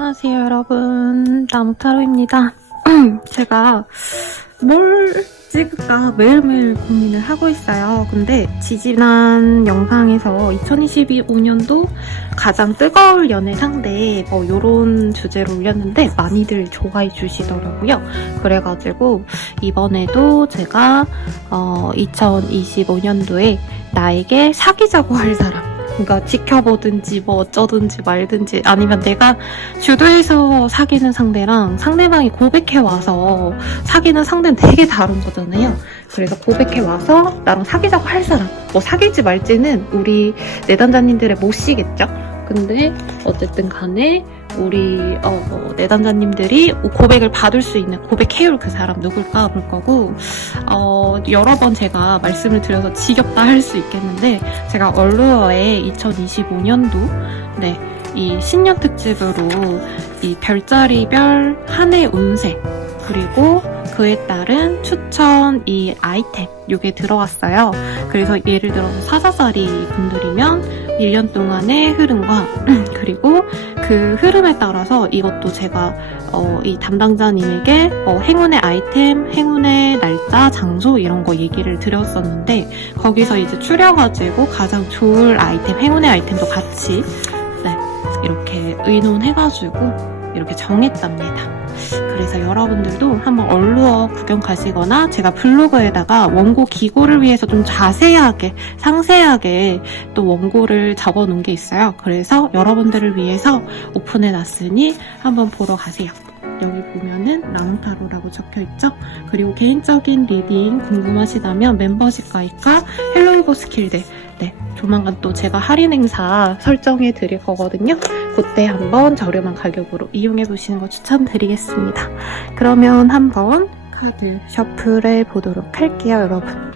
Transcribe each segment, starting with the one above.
안녕하세요 여러분, 나무타로입니다. 제가 뭘 찍을까 매일매일 고민을 하고 있어요. 근데 지지난 영상에서 2025년도 가장 뜨거울 연애 상대 요런 주제로 올렸는데 많이들 좋아해 주시더라고요. 그래가지고 이번에도 제가 2025년도에 나에게 사귀자고 할 사람, 그러니까 지켜보든지 뭐 어쩌든지 말든지, 아니면 내가 주도해서 사귀는 상대랑 상대방이 고백해와서 사귀는 상대는 되게 다른 거잖아요. 그래서 고백해와서 나랑 사귀자고 할 사람, 뭐 사귈지 말지는 우리 내담자님들의 몫이겠죠. 근데 어쨌든 간에 우리 내담자님들이 고백을 받을 수 있는, 고백해올 그 사람 누굴까 볼 거고, 여러 번 제가 말씀을 드려서 지겹다 할 수 있겠는데, 제가 얼루어에 2025년도 이 신년 특집으로 이 별자리별 한 해 운세, 그리고 그에 따른 추천 이 아이템 요게 들어왔어요. 그래서 예를 들어서 사사살이 분들이면 1년 동안의 흐름과 그리고 그 흐름에 따라서 이것도 제가 이 담당자님에게 행운의 아이템, 행운의 날짜, 장소 이런 거 얘기를 드렸었는데, 거기서 이제 추려가지고 가장 좋을 아이템, 행운의 아이템도 같이 이렇게 의논해가지고 이렇게 정했답니다. 그래서 여러분들도 한번 얼루어 구경 가시거나, 제가 블로그에다가 원고 기고를 위해서 좀 자세하게 상세하게 또 원고를 적어 놓은 게 있어요. 그래서 여러분들을 위해서 오픈해 놨으니 한번 보러 가세요. 여기 보면은 나무타로라고 적혀있죠? 그리고 개인적인 리딩 궁금하시다면 멤버십 가입과 헬로이보 스킬들 조만간 또 제가 할인 행사 설정해 드릴 거거든요. 그때 한번 저렴한 가격으로 이용해 보시는 거 추천드리겠습니다. 그러면 한번 카드 셔플해 보도록 할게요, 여러분.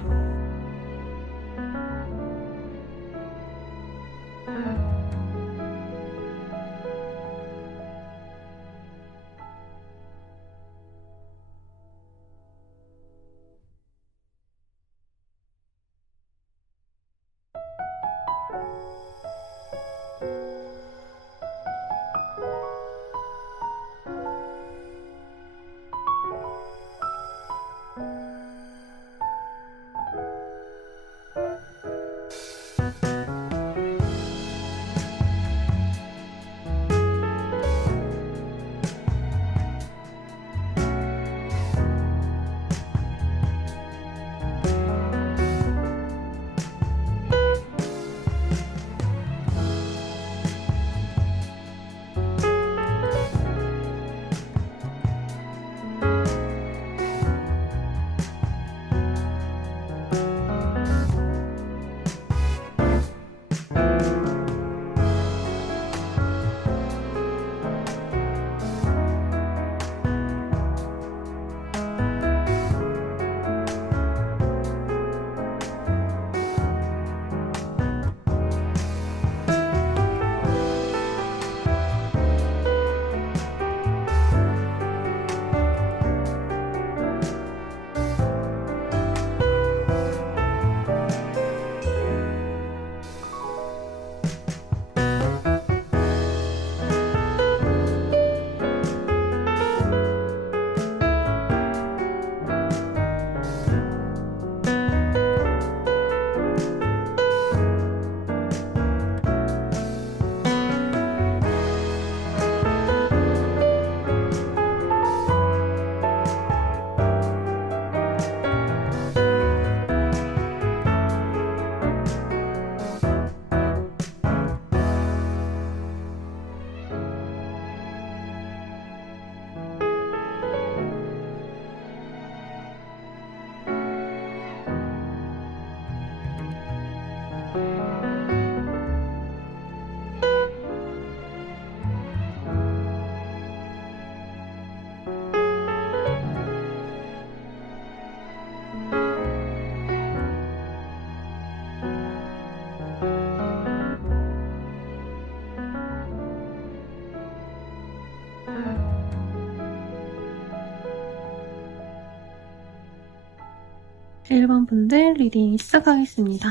(1번) 분들 리딩 시작하겠습니다.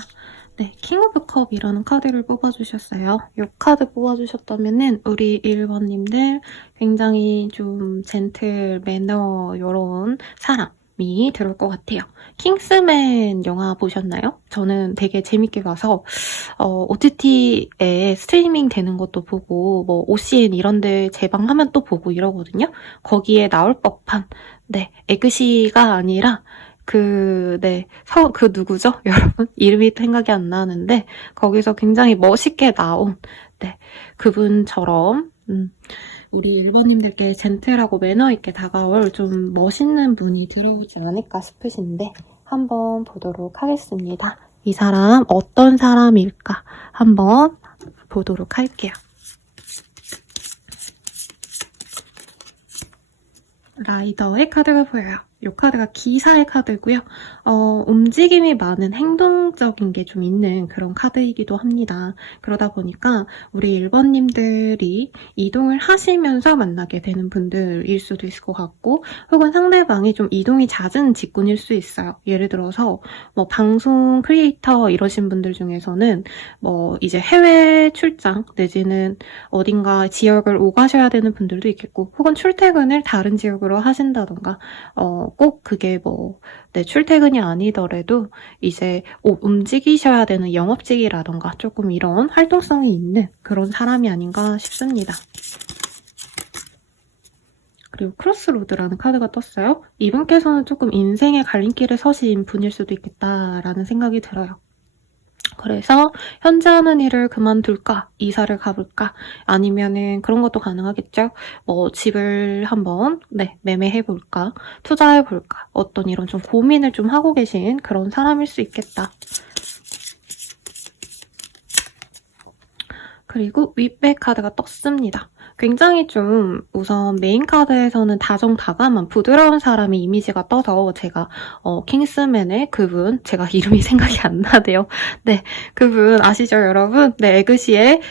네, 킹 오브 컵이라는 카드를 뽑아주셨어요. 이 카드 뽑아주셨다면은 우리 1번님들 굉장히 좀 젠틀, 매너 이런 사람이 들어올 것 같아요. 킹스맨 영화 보셨나요? 저는 되게 재밌게 봐서 OTT에 스트리밍 되는 것도 보고 뭐 OCN 이런 데 재방하면 또 보고 이러거든요. 거기에 나올 법한 에그시가 아니라 그 누구죠? 여러분? 이름이 생각이 안 나는데, 거기서 굉장히 멋있게 나온, 그분처럼, 우리 1번님들께 젠틀하고 매너있게 다가올 좀 멋있는 분이 들어오지 않을까 싶으신데, 한번 보도록 하겠습니다. 이 사람 어떤 사람일까? 한번 보도록 할게요. 라이더의 카드가 보여요. 이 카드가 기사의 카드고요. 움직임이 많은 행동적인 게 좀 있는 그런 카드이기도 합니다. 그러다 보니까 우리 1번님들이 이동을 하시면서 만나게 되는 분들일 수도 있을 것 같고, 혹은 상대방이 좀 이동이 잦은 직군일 수 있어요. 예를 들어서 뭐 방송 크리에이터 이러신 분들 중에서는 뭐 이제 해외 출장 내지는 어딘가 지역을 오가셔야 되는 분들도 있겠고, 혹은 출퇴근을 다른 지역으로 하신다던가, 꼭 그게 출퇴근이 아니더라도 이제 움직이셔야 되는 영업직이라던가 조금 이런 활동성이 있는 그런 사람이 아닌가 싶습니다. 그리고 크로스로드라는 카드가 떴어요. 이분께서는 조금 인생의 갈림길에 서신 분일 수도 있겠다라는 생각이 들어요. 그래서 현재 하는 일을 그만둘까? 이사를 가볼까? 아니면은 그런 것도 가능하겠죠? 뭐 집을 한번 매매해볼까? 투자해볼까? 어떤 이런 좀 고민을 좀 하고 계신 그런 사람일 수 있겠다. 그리고 윗배 카드가 떴습니다. 굉장히 좀 우선 메인 카드에서는 다정다감한 부드러운 사람의 이미지가 떠서 제가 킹스맨의 그분, 제가 이름이 생각이 안 나네요. 네, 그분 아시죠 여러분? 네, 에그시의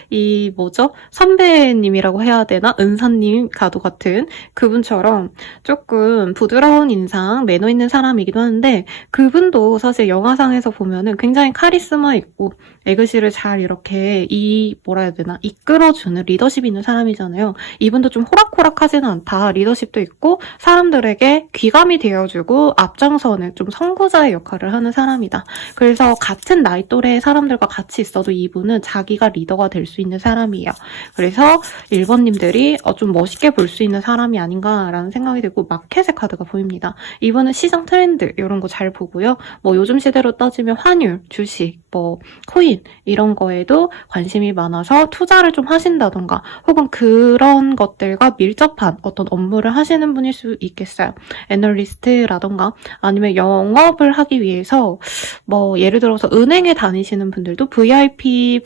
선배님이라고 해야 되나? 은사님 가도 같은 그분처럼 조금 부드러운 인상, 매너 있는 사람이기도 한데, 그분도 사실 영화상에서 보면은 굉장히 카리스마 있고 에그시를 잘 이렇게 이끌어주는 리더십 있는 사람이잖아요. 이분도 좀 호락호락하지는 않다. 리더십도 있고 사람들에게 귀감이 되어주고 앞장서는 좀 선구자의 역할을 하는 사람이다. 그래서 같은 나이 또래의 사람들과 같이 있어도 이분은 자기가 리더가 될 수 있는 사람이에요. 그래서 1번님들이 좀 멋있게 볼 수 있는 사람이 아닌가라는 생각이 들고, 마켓의 카드가 보입니다. 이분은 시장 트렌드 이런 거 잘 보고요. 뭐 요즘 시대로 따지면 환율, 주식, 코인 이런 거에도 관심이 많아서 투자를 좀 하신다던가, 혹은 그런 것들과 밀접한 어떤 업무를 하시는 분일 수 있겠어요. 애널리스트라던가 아니면 영업을 하기 위해서 예를 들어서 은행에 다니시는 분들도 VIP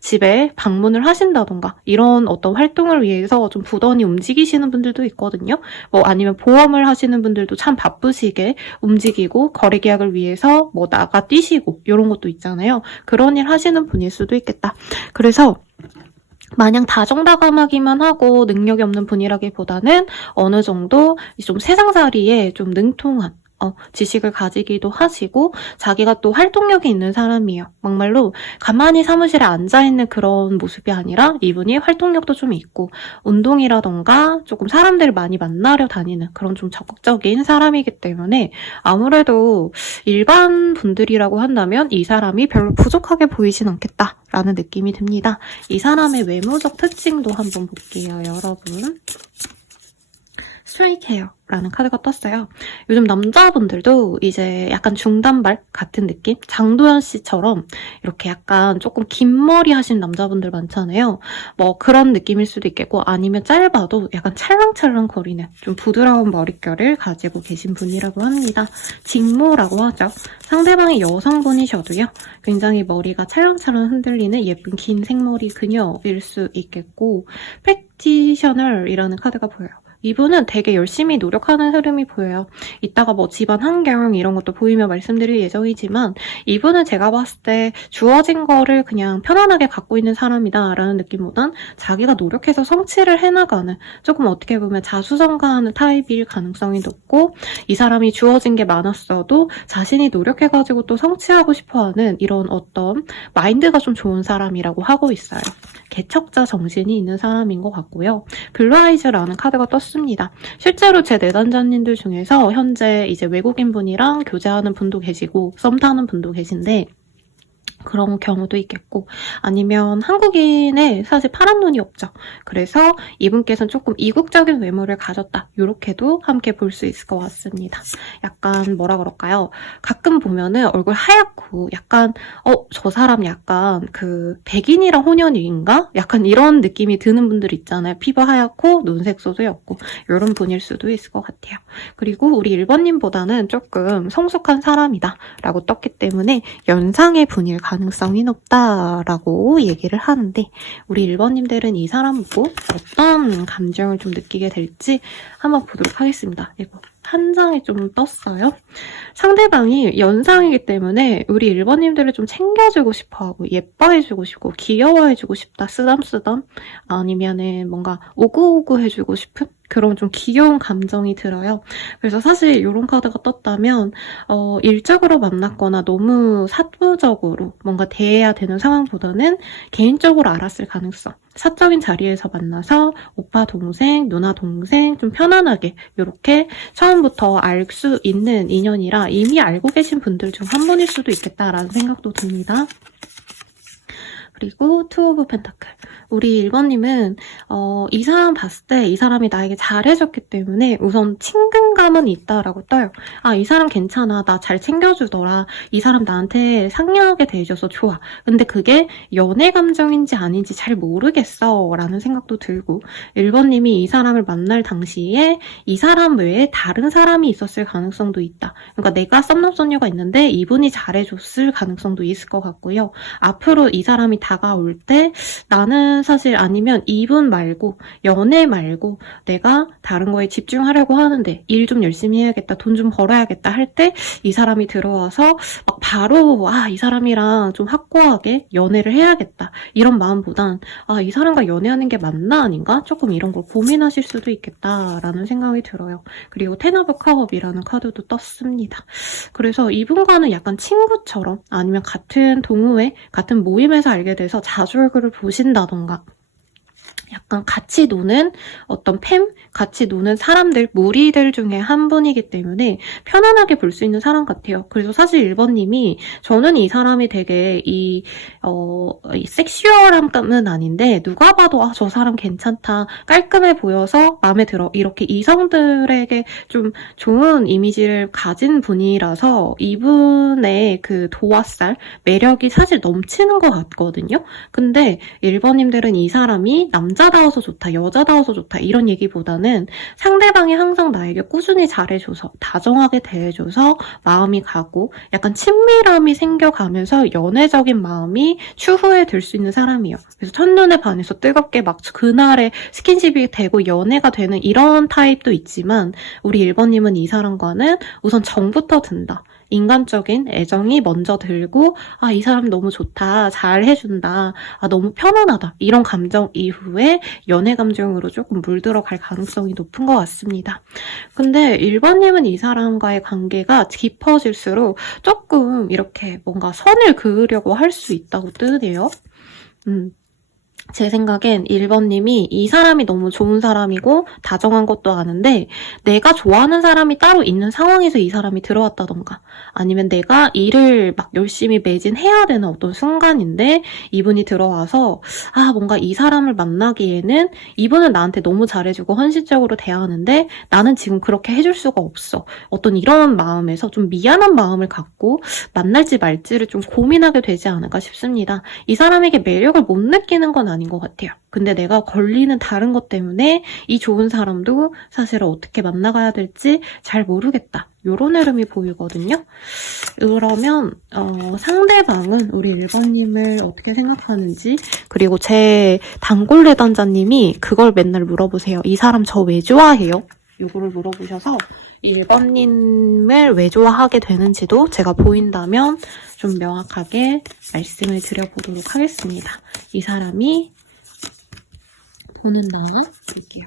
집에 방문을 하신다던가 이런 어떤 활동을 위해서 좀 부단히 움직이시는 분들도 있거든요. 아니면 보험을 하시는 분들도 참 바쁘시게 움직이고 거래 계약을 위해서 나가 뛰시고 이런 것도 있잖아요. 그런 일 하시는 분일 수도 있겠다. 그래서 마냥 다정다감하기만 하고 능력이 없는 분이라기보다는 어느 정도 좀 세상살이에 좀 능통한 지식을 가지기도 하시고, 자기가 또 활동력이 있는 사람이에요. 막말로 가만히 사무실에 앉아있는 그런 모습이 아니라 이분이 활동력도 좀 있고 운동이라던가 조금 사람들을 많이 만나려 다니는 그런 좀 적극적인 사람이기 때문에 아무래도 일반 분들이라고 한다면 이 사람이 별로 부족하게 보이진 않겠다라는 느낌이 듭니다. 이 사람의 외모적 특징도 한번 볼게요, 여러분. 스트레이트 헤어라는 카드가 떴어요. 요즘 남자분들도 이제 약간 중단발 같은 느낌? 장도연 씨처럼 이렇게 약간 조금 긴 머리 하신 남자분들 많잖아요. 그런 느낌일 수도 있겠고, 아니면 짧아도 약간 찰랑찰랑 거리는 좀 부드러운 머릿결을 가지고 계신 분이라고 합니다. 직모라고 하죠. 상대방이 여성분이셔도요, 굉장히 머리가 찰랑찰랑 흔들리는 예쁜 긴 생머리 그녀일 수 있겠고, 프랙티셔널이라는 카드가 보여요. 이분은 되게 열심히 노력하는 흐름이 보여요. 이따가 뭐 집안 환경 이런 것도 보이며 말씀드릴 예정이지만 이분은 제가 봤을 때 주어진 거를 그냥 편안하게 갖고 있는 사람이다라는 느낌보단 자기가 노력해서 성취를 해나가는, 조금 어떻게 보면 자수성가하는 타입일 가능성이 높고, 이 사람이 주어진 게 많았어도 자신이 노력해가지고 또 성취하고 싶어하는 이런 어떤 마인드가 좀 좋은 사람이라고 하고 있어요. 개척자 정신이 있는 사람인 것 같고요. 블루 아이즈라는 카드가 떴습니다. 실제로 제 내담자님들 중에서 현재 이제 외국인 분이랑 교제하는 분도 계시고 썸 타는 분도 계신데, 그런 경우도 있겠고, 아니면 한국인의 사실 파란 눈이 없죠. 그래서 이분께서는 조금 이국적인 외모를 가졌다, 이렇게도 함께 볼 수 있을 것 같습니다. 약간 뭐라 그럴까요? 가끔 보면은 얼굴 하얗고 약간 저 사람 약간 그 백인이랑 혼연인가? 약간 이런 느낌이 드는 분들 있잖아요. 피부 하얗고 눈색소도 였고 이런 분일 수도 있을 것 같아요. 그리고 우리 1번님보다는 조금 성숙한 사람이다 라고 떴기 때문에 연상의 분일 가능성이 높다라고 얘기를 하는데, 우리 1번님들은 이 사람 보고 어떤 감정을 좀 느끼게 될지 한번 보도록 하겠습니다. 이거 한 장에 좀 떴어요. 상대방이 연상이기 때문에 우리 1번님들을 좀 챙겨주고 싶어하고 예뻐해주고 싶고 귀여워해주고 싶다, 쓰담쓰담, 아니면은 뭔가 오구오구 해주고 싶은 그런 좀 귀여운 감정이 들어요. 그래서 사실 이런 카드가 떴다면 일적으로 만났거나 너무 사부적으로 뭔가 대해야 되는 상황보다는 개인적으로 알았을 가능성, 사적인 자리에서 만나서 오빠 동생, 누나 동생 좀 편안하게 이렇게 처음부터 알 수 있는 인연이라 이미 알고 계신 분들 중 한 분일 수도 있겠다라는 생각도 듭니다. 그리고 투 오브 펜타클. 우리 1번님은 이 사람 봤을 때 이 사람이 나에게 잘해줬기 때문에 우선 친근감은 있다라고 떠요. 아, 이 사람 괜찮아, 나 잘 챙겨주더라, 이 사람 나한테 상냥하게 대해줘서 좋아. 근데 그게 연애 감정인지 아닌지 잘 모르겠어 라는 생각도 들고, 1번님이 이 사람을 만날 당시에 이 사람 외에 다른 사람이 있었을 가능성도 있다. 그러니까 내가 썸남썸녀가 있는데 이분이 잘해줬을 가능성도 있을 것 같고요. 앞으로 이 사람이 다가올 때 나는 사실 아니면 이분 말고 연애 말고 내가 다른 거에 집중하려고 하는데 일 좀 열심히 해야겠다, 돈 좀 벌어야겠다 할 때 이 사람이 들어와서 막 바로 이 사람이랑 좀 확고하게 연애를 해야겠다 이런 마음보단 이 사람과 연애하는 게 맞나 아닌가? 조금 이런 걸 고민하실 수도 있겠다라는 생각이 들어요. 그리고 텐 오브 컵이라는 카드도 떴습니다. 그래서 이분과는 약간 친구처럼 아니면 같은 동호회, 같은 모임에서 알게 돼서 자주 얼굴을 보신다던가 약간 같이 노는 어떤 같이 노는 사람들, 무리들 중에 한 분이기 때문에 편안하게 볼 수 있는 사람 같아요. 그래서 사실 1번님이 저는 이 사람이 되게 이 섹슈얼함은 아닌데 누가 봐도 저 사람 괜찮다, 깔끔해 보여서 마음에 들어, 이렇게 이성들에게 좀 좋은 이미지를 가진 분이라서 이분의 그 도화살, 매력이 사실 넘치는 것 같거든요. 근데 1번님들은 이 사람이 남자다워서 좋다, 여자다워서 좋다 이런 얘기보다는 상대방이 항상 나에게 꾸준히 잘해줘서 다정하게 대해줘서 마음이 가고 약간 친밀함이 생겨가면서 연애적인 마음이 추후에 들 수 있는 사람이에요. 그래서 첫눈에 반해서 뜨겁게 막 그날에 스킨십이 되고 연애가 되는 이런 타입도 있지만, 우리 1번님은 이 사람과는 우선 정부터 든다, 인간적인 애정이 먼저 들고 이 사람 너무 좋다, 잘 해준다, 너무 편안하다 이런 감정 이후에 연애 감정으로 조금 물들어갈 가능성이 높은 것 같습니다. 근데 1번님은 이 사람과의 관계가 깊어질수록 조금 이렇게 뭔가 선을 그으려고 할 수 있다고 뜨네요. 제 생각엔 1번님이 이 사람이 너무 좋은 사람이고 다정한 것도 아는데 내가 좋아하는 사람이 따로 있는 상황에서 이 사람이 들어왔다던가, 아니면 내가 일을 막 열심히 매진해야 되는 어떤 순간인데 이분이 들어와서 뭔가 이 사람을 만나기에는 이분은 나한테 너무 잘해주고 헌신적으로 대하는데 나는 지금 그렇게 해줄 수가 없어, 어떤 이런 마음에서 좀 미안한 마음을 갖고 만날지 말지를 좀 고민하게 되지 않을까 싶습니다. 이 사람에게 매력을 못 느끼는 건 아닌 것 같아요. 근데 내가 걸리는 다른 것 때문에 이 좋은 사람도 사실은 어떻게 만나가야 될지 잘 모르겠다. 요런 흐름이 보이거든요. 그러면 상대방은 우리 1번님을 어떻게 생각하는지, 그리고 제 단골 내단자님이 그걸 맨날 물어보세요. 이 사람 저 왜 좋아해요? 요거를 물어보셔서 1번님을 왜 좋아하게 되는지도 제가 보인다면 좀 명확하게 말씀을 드려보도록 하겠습니다. 이 사람이 보는 나 볼게요.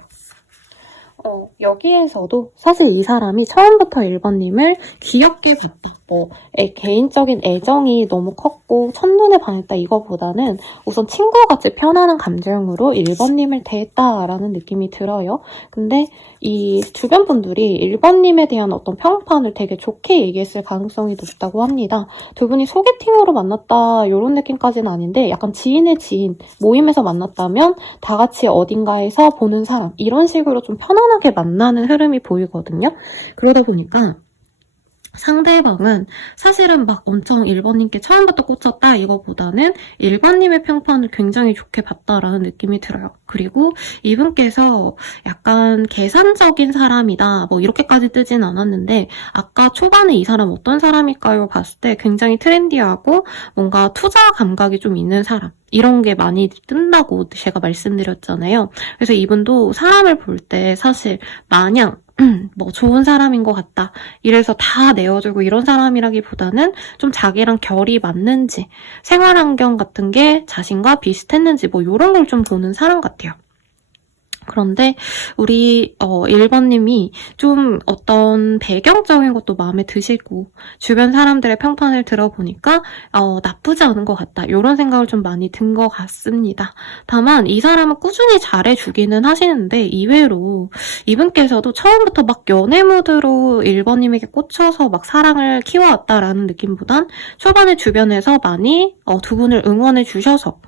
여기에서도 사실 이 사람이 처음부터 1번님을 귀엽게 봤다. 개인적인 애정이 너무 컸고 첫눈에 반했다 이거보다는 우선 친구같이 편안한 감정으로 1번님을 대했다라는 느낌이 들어요. 근데 이 주변 분들이 1번님에 대한 어떤 평판을 되게 좋게 얘기했을 가능성이 높다고 합니다. 두 분이 소개팅으로 만났다 이런 느낌까지는 아닌데 약간 지인의 지인 모임에서 만났다면 다 같이 어딘가에서 보는 사람 이런 식으로 좀 편안하게 만나는 흐름이 보이거든요. 그러다 보니까 상대방은 사실은 막 엄청 1번님께 처음부터 꽂혔다 이거보다는 1번님의 평판을 굉장히 좋게 봤다라는 느낌이 들어요. 그리고 이분께서 약간 계산적인 사람이다 뭐 이렇게까지 뜨진 않았는데 아까 초반에 이 사람 어떤 사람일까요? 봤을 때 굉장히 트렌디하고 뭔가 투자 감각이 좀 있는 사람 이런 게 많이 뜬다고 제가 말씀드렸잖아요. 그래서 이분도 사람을 볼 때 사실 마냥 뭐 좋은 사람인 것 같다. 이래서 다 내어주고 이런 사람이라기보다는 좀 자기랑 결이 맞는지 생활 환경 같은 게 자신과 비슷했는지 뭐 이런 걸 좀 보는 사람 같아요. 그런데 우리 1번님이 좀 어떤 배경적인 것도 마음에 드시고 주변 사람들의 평판을 들어보니까 나쁘지 않은 것 같다. 이런 생각을 좀 많이 든 것 같습니다. 다만 이 사람은 꾸준히 잘해주기는 하시는데 이외로 이분께서도 처음부터 막 연애 모드로 1번님에게 꽂혀서 막 사랑을 키워왔다라는 느낌보단 초반에 주변에서 많이 두 분을 응원해 주셔서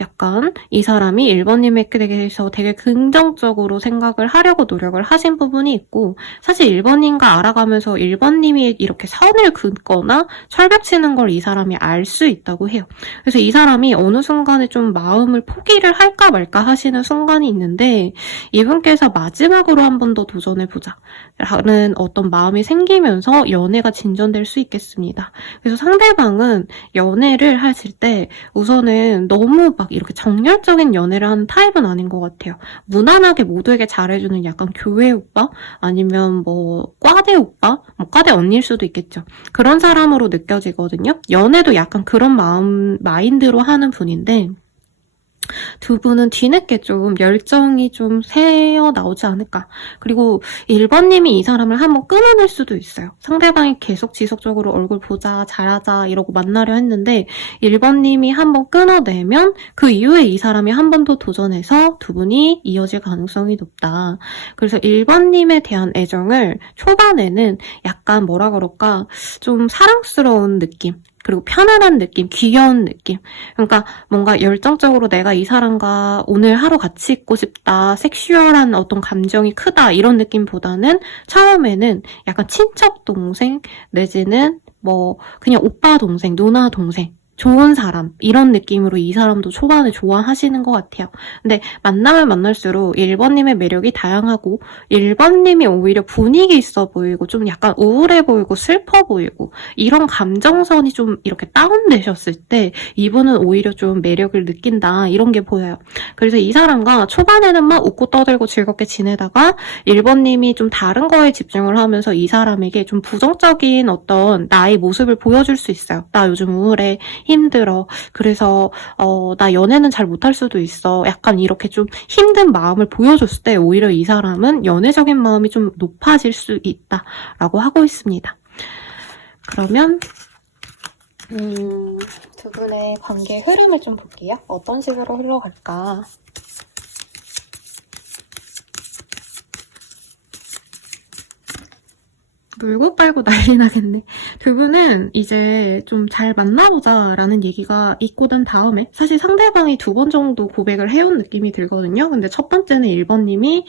약간 이 사람이 1번님에 대해서 되게 긍정적으로 생각을 하려고 노력을 하신 부분이 있고 사실 1번님과 알아가면서 1번님이 이렇게 선을 긋거나 철벽치는 걸 이 사람이 알 수 있다고 해요. 그래서 이 사람이 어느 순간에 좀 마음을 포기를 할까 말까 하시는 순간이 있는데 이분께서 마지막으로 한 번 더 도전해보자 라는 어떤 마음이 생기면서 연애가 진전될 수 있겠습니다. 그래서 상대방은 연애를 하실 때 우선은 너무 막 이렇게 정열적인 연애를 하는 타입은 아닌 것 같아요. 무난하게 모두에게 잘해주는 약간 교회 오빠? 아니면 뭐 과대 오빠? 뭐 과대 언니일 수도 있겠죠. 그런 사람으로 느껴지거든요. 연애도 약간 그런 마인드로 하는 분인데 두 분은 뒤늦게 좀 열정이 좀 새어 나오지 않을까. 그리고 1번님이 이 사람을 한번 끊어낼 수도 있어요. 상대방이 계속 지속적으로 얼굴 보자, 잘하자 이러고 만나려 했는데 1번님이 한번 끊어내면 그 이후에 이 사람이 한 번 더 도전해서 두 분이 이어질 가능성이 높다. 그래서 1번님에 대한 애정을 초반에는 약간 뭐라 그럴까 좀 사랑스러운 느낌 그리고 편안한 느낌, 귀여운 느낌. 그러니까 뭔가 열정적으로 내가 이 사람과 오늘 하루 같이 있고 싶다, 섹슈얼한 어떤 감정이 크다 이런 느낌보다는 처음에는 약간 친척 동생 내지는 뭐 그냥 오빠 동생, 누나 동생 좋은 사람 이런 느낌으로 이 사람도 초반에 좋아하시는 것 같아요. 근데 만나면 만날수록 1번님의 매력이 다양하고 1번님이 오히려 분위기 있어 보이고 좀 약간 우울해 보이고 슬퍼 보이고 이런 감정선이 좀 이렇게 다운되셨을 때 이분은 오히려 좀 매력을 느낀다 이런 게 보여요. 그래서 이 사람과 초반에는 막 웃고 떠들고 즐겁게 지내다가 1번님이 좀 다른 거에 집중을 하면서 이 사람에게 좀 부정적인 어떤 나의 모습을 보여줄 수 있어요. 나 요즘 우울해. 힘들어. 그래서 나 연애는 잘 못할 수도 있어. 약간 이렇게 좀 힘든 마음을 보여줬을 때 오히려 이 사람은 연애적인 마음이 좀 높아질 수 있다라고 하고 있습니다. 그러면 두 분의 관계의 흐름을 좀 볼게요. 어떤 식으로 흘러갈까? 물고 빨고 난리 나겠네. 두 분은 이제 좀 잘 만나보자 라는 얘기가 있고 난 다음에 사실 상대방이 2번 정도 고백을 해온 느낌이 들거든요. 근데 첫 번째는 1번님이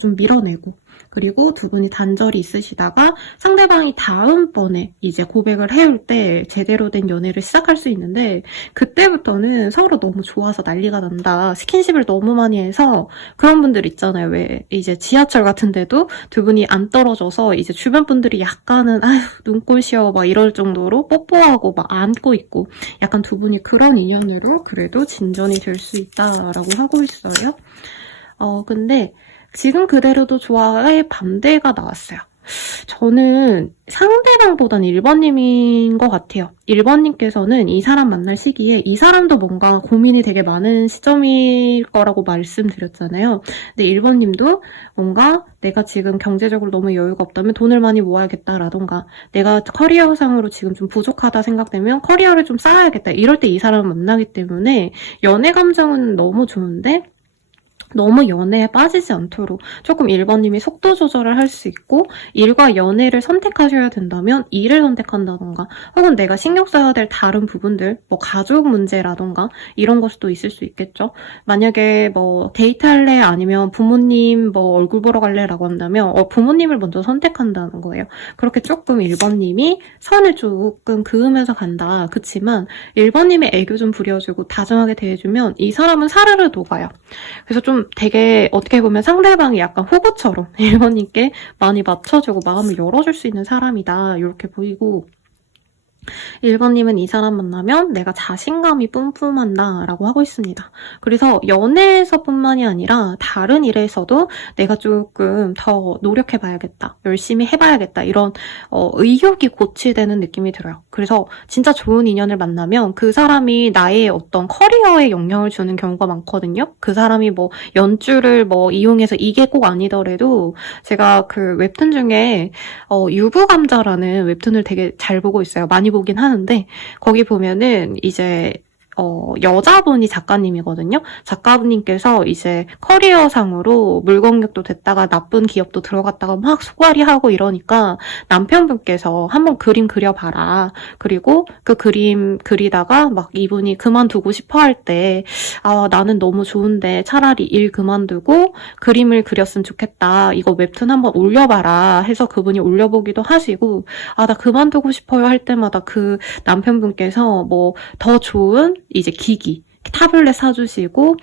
좀 밀어내고 그리고 두 분이 단절이 있으시다가 상대방이 다음번에 이제 고백을 해올 때 제대로 된 연애를 시작할 수 있는데 그때부터는 서로 너무 좋아서 난리가 난다. 스킨십을 너무 많이 해서 그런 분들 있잖아요. 왜 이제 지하철 같은 데도 두 분이 안 떨어져서 이제 주변 분들이 약간은 아휴 눈꼴시어 막 이럴 정도로 뽀뽀하고 막 안고 있고 약간 두 분이 그런 인연으로 그래도 진전이 될 수 있다라고 하고 있어요. 근데 지금 그대로도 좋아의 반대가 나왔어요. 저는 상대방보단 1번님인 것 같아요. 1번님께서는 이 사람 만날 시기에 이 사람도 뭔가 고민이 되게 많은 시점일 거라고 말씀드렸잖아요. 근데 1번님도 뭔가 내가 지금 경제적으로 너무 여유가 없다면 돈을 많이 모아야겠다라던가 내가 커리어상으로 지금 좀 부족하다 생각되면 커리어를 좀 쌓아야겠다. 이럴 때 이 사람을 만나기 때문에 연애 감정은 너무 좋은데 너무 연애에 빠지지 않도록 조금 1번님이 속도 조절을 할 수 있고 일과 연애를 선택하셔야 된다면 일을 선택한다던가 혹은 내가 신경 써야 될 다른 부분들 뭐 가족 문제라던가 이런 것도 있을 수 있겠죠. 만약에 뭐 데이트할래 아니면 부모님 뭐 얼굴 보러 갈래라고 한다면 부모님을 먼저 선택한다는 거예요. 그렇게 조금 1번님이 선을 조금 그으면서 간다. 그치만 1번님의 애교 좀 부려주고 다정하게 대해주면 이 사람은 사르르 녹아요. 그래서 좀 되게 어떻게 보면 상대방이 약간 호구처럼 1번님께 많이 맞춰주고 마음을 열어줄 수 있는 사람이다 이렇게 보이고 1번님은 이 사람 만나면 내가 자신감이 뿜뿜한다 라고 하고 있습니다. 그래서 연애에서뿐만이 아니라 다른 일에서도 내가 조금 더 노력해봐야겠다, 열심히 해봐야겠다 이런 의욕이 고취되는 느낌이 들어요. 그래서 진짜 좋은 인연을 만나면 그 사람이 나의 어떤 커리어에 영향을 주는 경우가 많거든요. 그 사람이 뭐 연주를 뭐 이용해서 이게 꼭 아니더라도 제가 그 웹툰 중에 유부감자라는 웹툰을 되게 잘 보고 있어요. 많이 보긴 하는데 거기 보면은 이제 여자분이 작가님이거든요. 작가분님께서 이제 커리어상으로 물공격도 됐다가 나쁜 기업도 들어갔다가 막 속앓이하고 이러니까 남편분께서 한번 그림 그려봐라. 그리고 그 그림 그리다가 막 이분이 그만두고 싶어 할 때 나는 너무 좋은데 차라리 일 그만두고 그림을 그렸으면 좋겠다. 이거 웹툰 한번 올려봐라 해서 그분이 올려보기도 하시고 나 그만두고 싶어요 할 때마다 그 남편분께서 뭐 더 좋은 이제 기기 타블렛 사주시고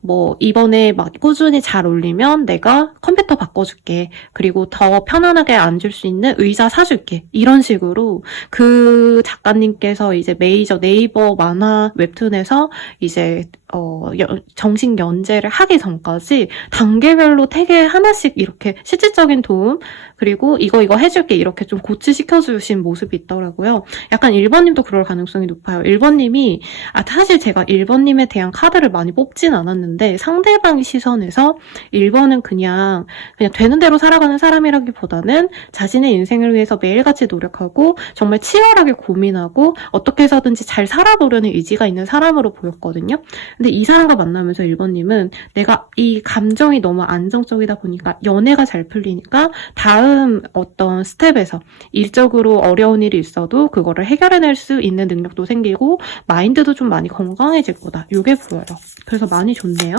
뭐 이번에 막 꾸준히 잘 올리면 내가 컴퓨터 바꿔줄게. 그리고 더 편안하게 앉을 수 있는 의자 사줄게. 이런 식으로 그 작가님께서 이제 메이저 네이버 만화 웹툰에서 이제 정식 연재를 하기 전까지 단계별로 되게 하나씩 이렇게 실질적인 도움 그리고 이거 해줄게 이렇게 좀 고치시켜주신 모습이 있더라고요. 약간 1번님도 그럴 가능성이 높아요. 1번님이 사실 제가 1번님에 대한 카드를 많이 뽑진 않았는데 상대방의 시선에서 1번은 그냥 되는 대로 살아가는 사람이라기보다는 자신의 인생을 위해서 매일같이 노력하고 정말 치열하게 고민하고 어떻게 해서든지 잘 살아보려는 의지가 있는 사람으로 보였거든요. 근데 이 사람과 만나면서 1번님은 내가 이 감정이 너무 안정적이다 보니까 연애가 잘 풀리니까 다음 어떤 스텝에서 일적으로 어려운 일이 있어도 그거를 해결해낼 수 있는 능력도 생기고 마인드도 좀 많이 건강해질 거다. 이게 보여요. 그래서 많이 좋네요.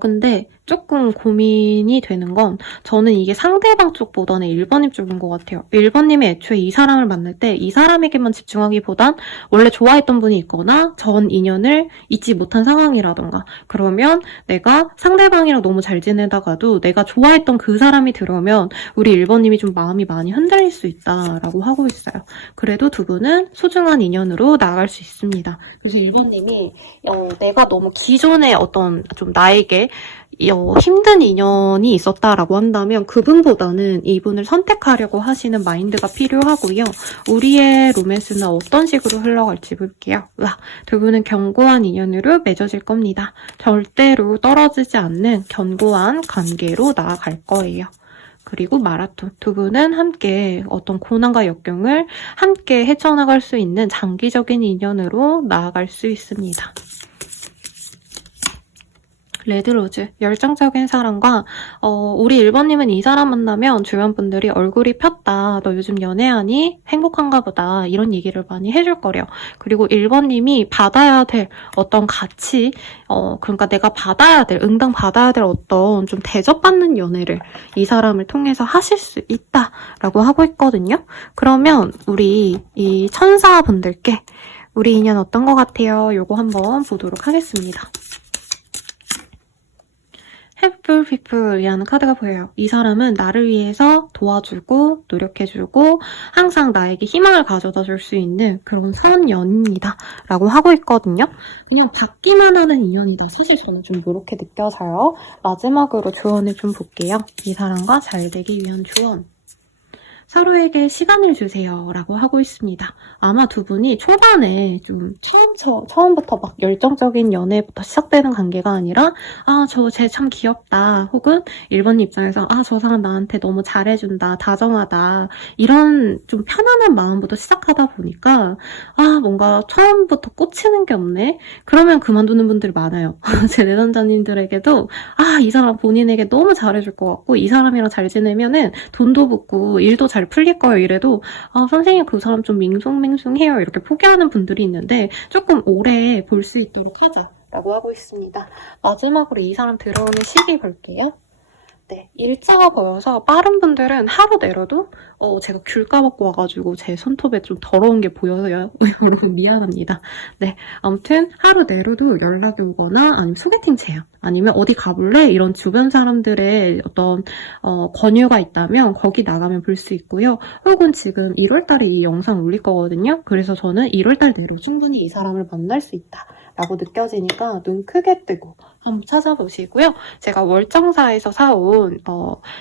근데 조금 고민이 되는 건 저는 이게 상대방 쪽보다는 1번님 쪽인 것 같아요. 1번님이 애초에 이 사람을 만날 때 이 사람에게만 집중하기보단 원래 좋아했던 분이 있거나 전 인연을 잊지 못한 상황이라던가 그러면 내가 상대방이랑 너무 잘 지내다가도 내가 좋아했던 그 사람이 들어오면 우리 1번님이 좀 마음이 많이 흔들릴 수 있다라고 하고 있어요. 그래도 두 분은 소중한 인연으로 나아갈 수 있습니다. 그래서 1번님이 내가 너무 기존의 어떤 좀 나에게 힘든 인연이 있었다라고 한다면 그분보다는 이분을 선택하려고 하시는 마인드가 필요하고요. 우리의 로맨스는 어떤 식으로 흘러갈지 볼게요. 두 분은 견고한 인연으로 맺어질 겁니다. 절대로 떨어지지 않는 견고한 관계로 나아갈 거예요. 그리고 마라톤. 두 분은 함께 어떤 고난과 역경을 함께 헤쳐나갈 수 있는 장기적인 인연으로 나아갈 수 있습니다. 레드로즈, 열정적인 사람과 우리 1번님은 이 사람 만나면 주변 분들이 얼굴이 폈다, 너 요즘 연애하니? 행복한가 보다, 이런 얘기를 많이 해줄 거래요. 그리고 1번님이 받아야 될 어떤 가치, 그러니까 내가 받아야 될, 응당 받아야 될 어떤 좀 대접받는 연애를 이 사람을 통해서 하실 수 있다라고 하고 있거든요. 그러면 우리 이 천사분들께 우리 인연 어떤 것 같아요? 요거 한번 보도록 하겠습니다. Helpful People이라는 카드가 보여요. 이 사람은 나를 위해서 도와주고 노력해주고 항상 나에게 희망을 가져다 줄 수 있는 그런 선연인이다 라고 하고 있거든요. 그냥 받기만 하는 인연이다. 사실 저는 좀 이렇게 느껴져요. 마지막으로 조언을 좀 볼게요. 이 사람과 잘 되기 위한 조언. 서로에게 시간을 주세요 라고 하고 있습니다. 아마 두 분이 초반에 좀 처음부터 막 열정적인 연애부터 시작되는 관계가 아니라 저 쟤 참 귀엽다, 혹은 1번 입장에서 저 사람 나한테 너무 잘해준다, 다정하다, 이런 좀 편안한 마음부터 시작하다 보니까 뭔가 처음부터 꽂히는 게 없네? 그러면 그만두는 분들이 많아요. 제 내담자님들에게도 이 사람 본인에게 너무 잘해줄 것 같고 이 사람이랑 잘 지내면은 돈도 붙고 일도 잘 풀릴 거예요. 이래도 선생님 그 사람 좀 밍숭맹숭해요. 이렇게 포기하는 분들이 있는데 조금 오래 볼 수 있도록 하자라고 하고 있습니다. 마지막으로 이 사람 들어오는 시기 볼게요. 네, 일자가 보여서 빠른 분들은 하루 내로도 제가 귤 까먹고 와가지고 제 손톱에 좀 더러운 게 보여요. 여러분 미안합니다. 네, 아무튼 하루 내로도 연락이 오거나 아니면 소개팅 제안 아니면 어디 가볼래? 이런 주변 사람들의 어떤 권유가 있다면 거기 나가면 볼 수 있고요. 혹은 지금 1월달에 이 영상 올릴 거거든요. 그래서 저는 1월달 내로 충분히 이 사람을 만날 수 있다 라고 느껴지니까 눈 크게 뜨고 한번 찾아보시고요. 제가 월정사에서 사온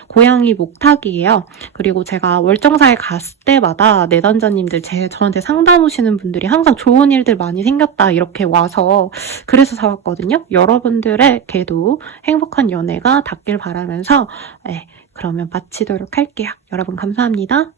고양이 목탁이에요. 그리고 제가 월정사에 갔을 때마다 내담자님들 저한테 상담 오시는 분들이 항상 좋은 일들 많이 생겼다 이렇게 와서 그래서 사왔거든요. 여러분들에게도 행복한 연애가 닿길 바라면서 그러면 마치도록 할게요. 여러분 감사합니다.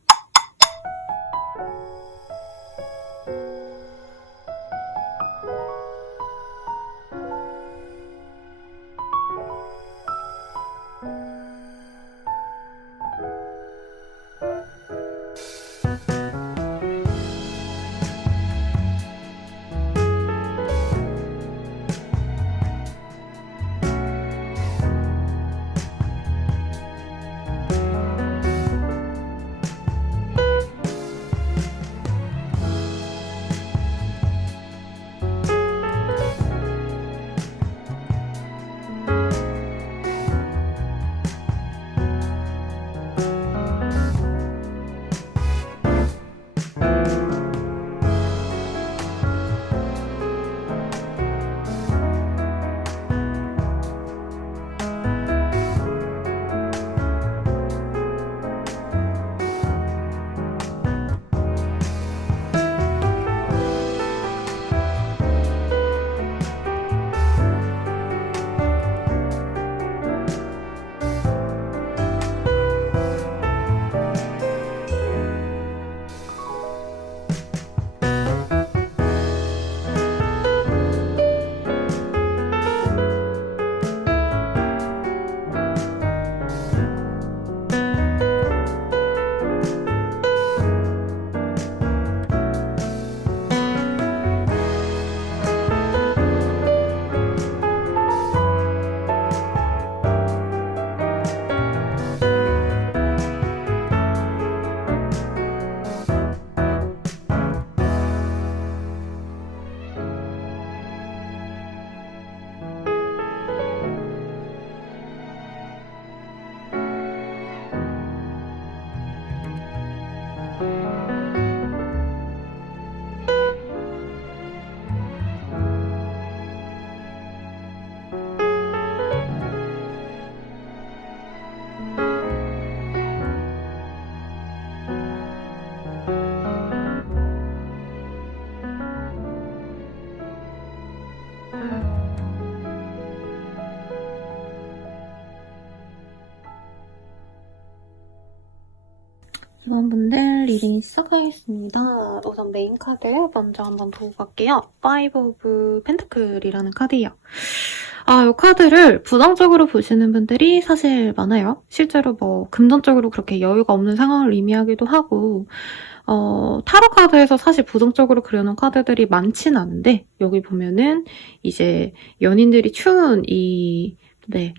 이번분들 리딩 시작하겠습니다. 우선 메인 카드 먼저 한번 보고 갈게요. Five of Pentacle이라는 카드예요. 이 카드를 부정적으로 보시는 분들이 사실 많아요. 실제로 뭐 금전적으로 그렇게 여유가 없는 상황을 의미하기도 하고, 타로 카드에서 사실 부정적으로 그려놓은 카드들이 많진 않은데, 여기 보면은 이제 연인들이 추운 네,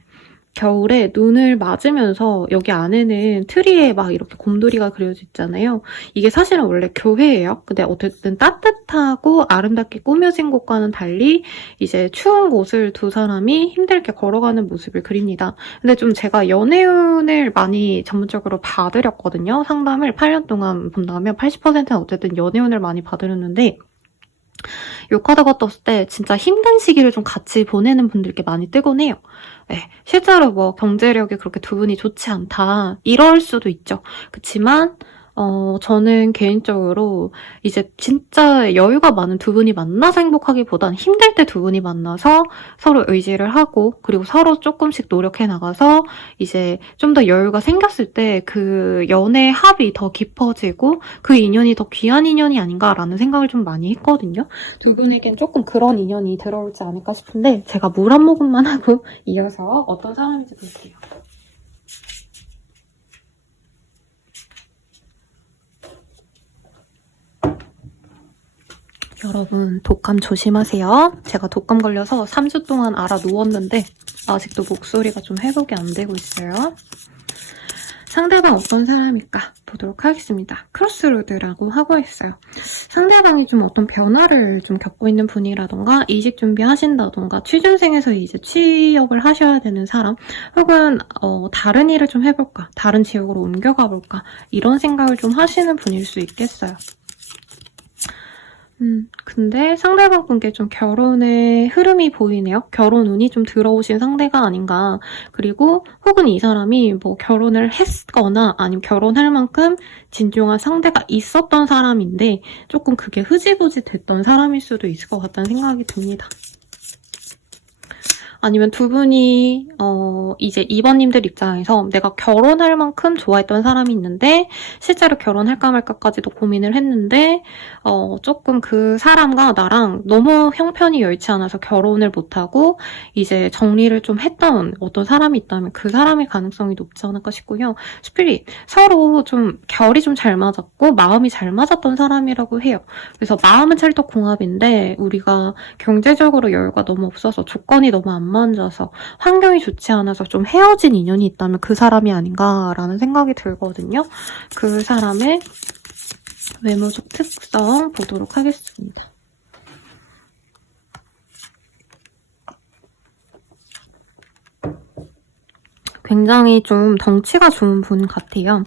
겨울에 눈을 맞으면서 여기 안에는 트리에 막 이렇게 곰돌이가 그려져 있잖아요. 이게 사실은 원래 교회예요. 근데 어쨌든 따뜻하고 아름답게 꾸며진 곳과는 달리 이제 추운 곳을 두 사람이 힘들게 걸어가는 모습을 그립니다. 근데 좀 제가 연애운을 많이 전문적으로 봐드렸거든요. 상담을 8년 동안 본다면 80%는 어쨌든 연애운을 많이 봐드렸는데 이 카드가 떴을 때 진짜 힘든 시기를 좀 같이 보내는 분들께 많이 뜨곤 해요. 네, 실제로 뭐 경제력이 그렇게 두 분이 좋지 않다 이럴 수도 있죠. 그치만 저는 개인적으로 이제 진짜 여유가 많은 두 분이 만나서 행복하기보단 힘들 때 두 분이 만나서 서로 의지를 하고 그리고 서로 조금씩 노력해 나가서 이제 좀 더 여유가 생겼을 때 그 연애 합이 더 깊어지고 그 인연이 더 귀한 인연이 아닌가라는 생각을 좀 많이 했거든요. 두 분에겐 조금 그런 인연이 들어올지 않을까 싶은데 제가 물 한 모금만 하고 이어서 어떤 사람인지 볼게요. 여러분 독감 조심하세요. 제가 독감 걸려서 3주 동안 알아 누웠는데 아직도 목소리가 좀 회복이 안 되고 있어요. 상대방 어떤 사람일까 보도록 하겠습니다. 크로스로드라고 하고 있어요. 상대방이 좀 어떤 변화를 좀 겪고 있는 분이라던가 이직 준비하신다던가 취준생에서 이제 취업을 하셔야 되는 사람 혹은 다른 일을 좀 해볼까 다른 지역으로 옮겨가 볼까 이런 생각을 좀 하시는 분일 수 있겠어요. 근데 상대방 분께 좀 결혼의 흐름이 보이네요. 결혼 운이 좀 들어오신 상대가 아닌가. 그리고 혹은 이 사람이 뭐 결혼을 했거나 아니면 결혼할 만큼 진중한 상대가 있었던 사람인데 조금 그게 흐지부지 됐던 사람일 수도 있을 것 같다는 생각이 듭니다. 아니면 두 분이 이제 2번님들 입장에서 내가 결혼할 만큼 좋아했던 사람이 있는데 실제로 결혼할까 말까까지도 고민을 했는데 조금 그 사람과 나랑 너무 형편이 여의치 않아서 결혼을 못하고 이제 정리를 좀 했던 어떤 사람이 있다면 그 사람의 가능성이 높지 않을까 싶고요. 스피릿, 서로 좀 결이 좀 잘 맞았고 마음이 잘 맞았던 사람이라고 해요. 그래서 마음은 찰떡궁합인데 우리가 경제적으로 여유가 너무 없어서 조건이 너무 안 맞아서 환경이 좋지 않아서 좀 헤어진 인연이 있다면 그 사람이 아닌가라는 생각이 들거든요. 그 사람의 외모적 특성 보도록 하겠습니다. 굉장히 좀 덩치가 좋은 분 같아요.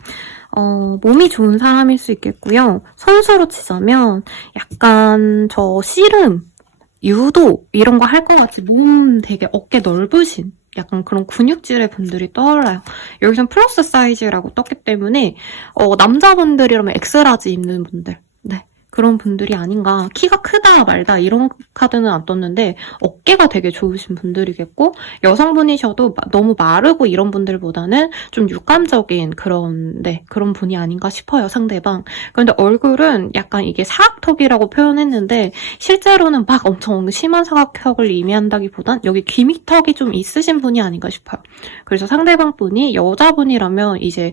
몸이 좋은 사람일 수 있겠고요. 선수로 치자면 약간 저 씨름, 유도 이런 거 할 것 같이 몸 되게 어깨 넓으신 약간 그런 근육질의 분들이 떠올라요. 여기선 플러스 사이즈라고 떴기 때문에 남자분들이라면 엑스라지 입는 분들 네 그런 분들이 아닌가. 키가 크다 말다 이런 카드는 안 떴는데 어깨가 되게 좋으신 분들이겠고 여성분이셔도 너무 마르고 이런 분들보다는 좀 육감적인 그런 그런 분이 아닌가 싶어요. 상대방. 그런데 얼굴은 약간 이게 사각턱이라고 표현했는데 실제로는 막 엄청 심한 사각턱을 의미한다기보단 여기 귀밑턱이 좀 있으신 분이 아닌가 싶어요. 그래서 상대방 분이 여자분이라면 이제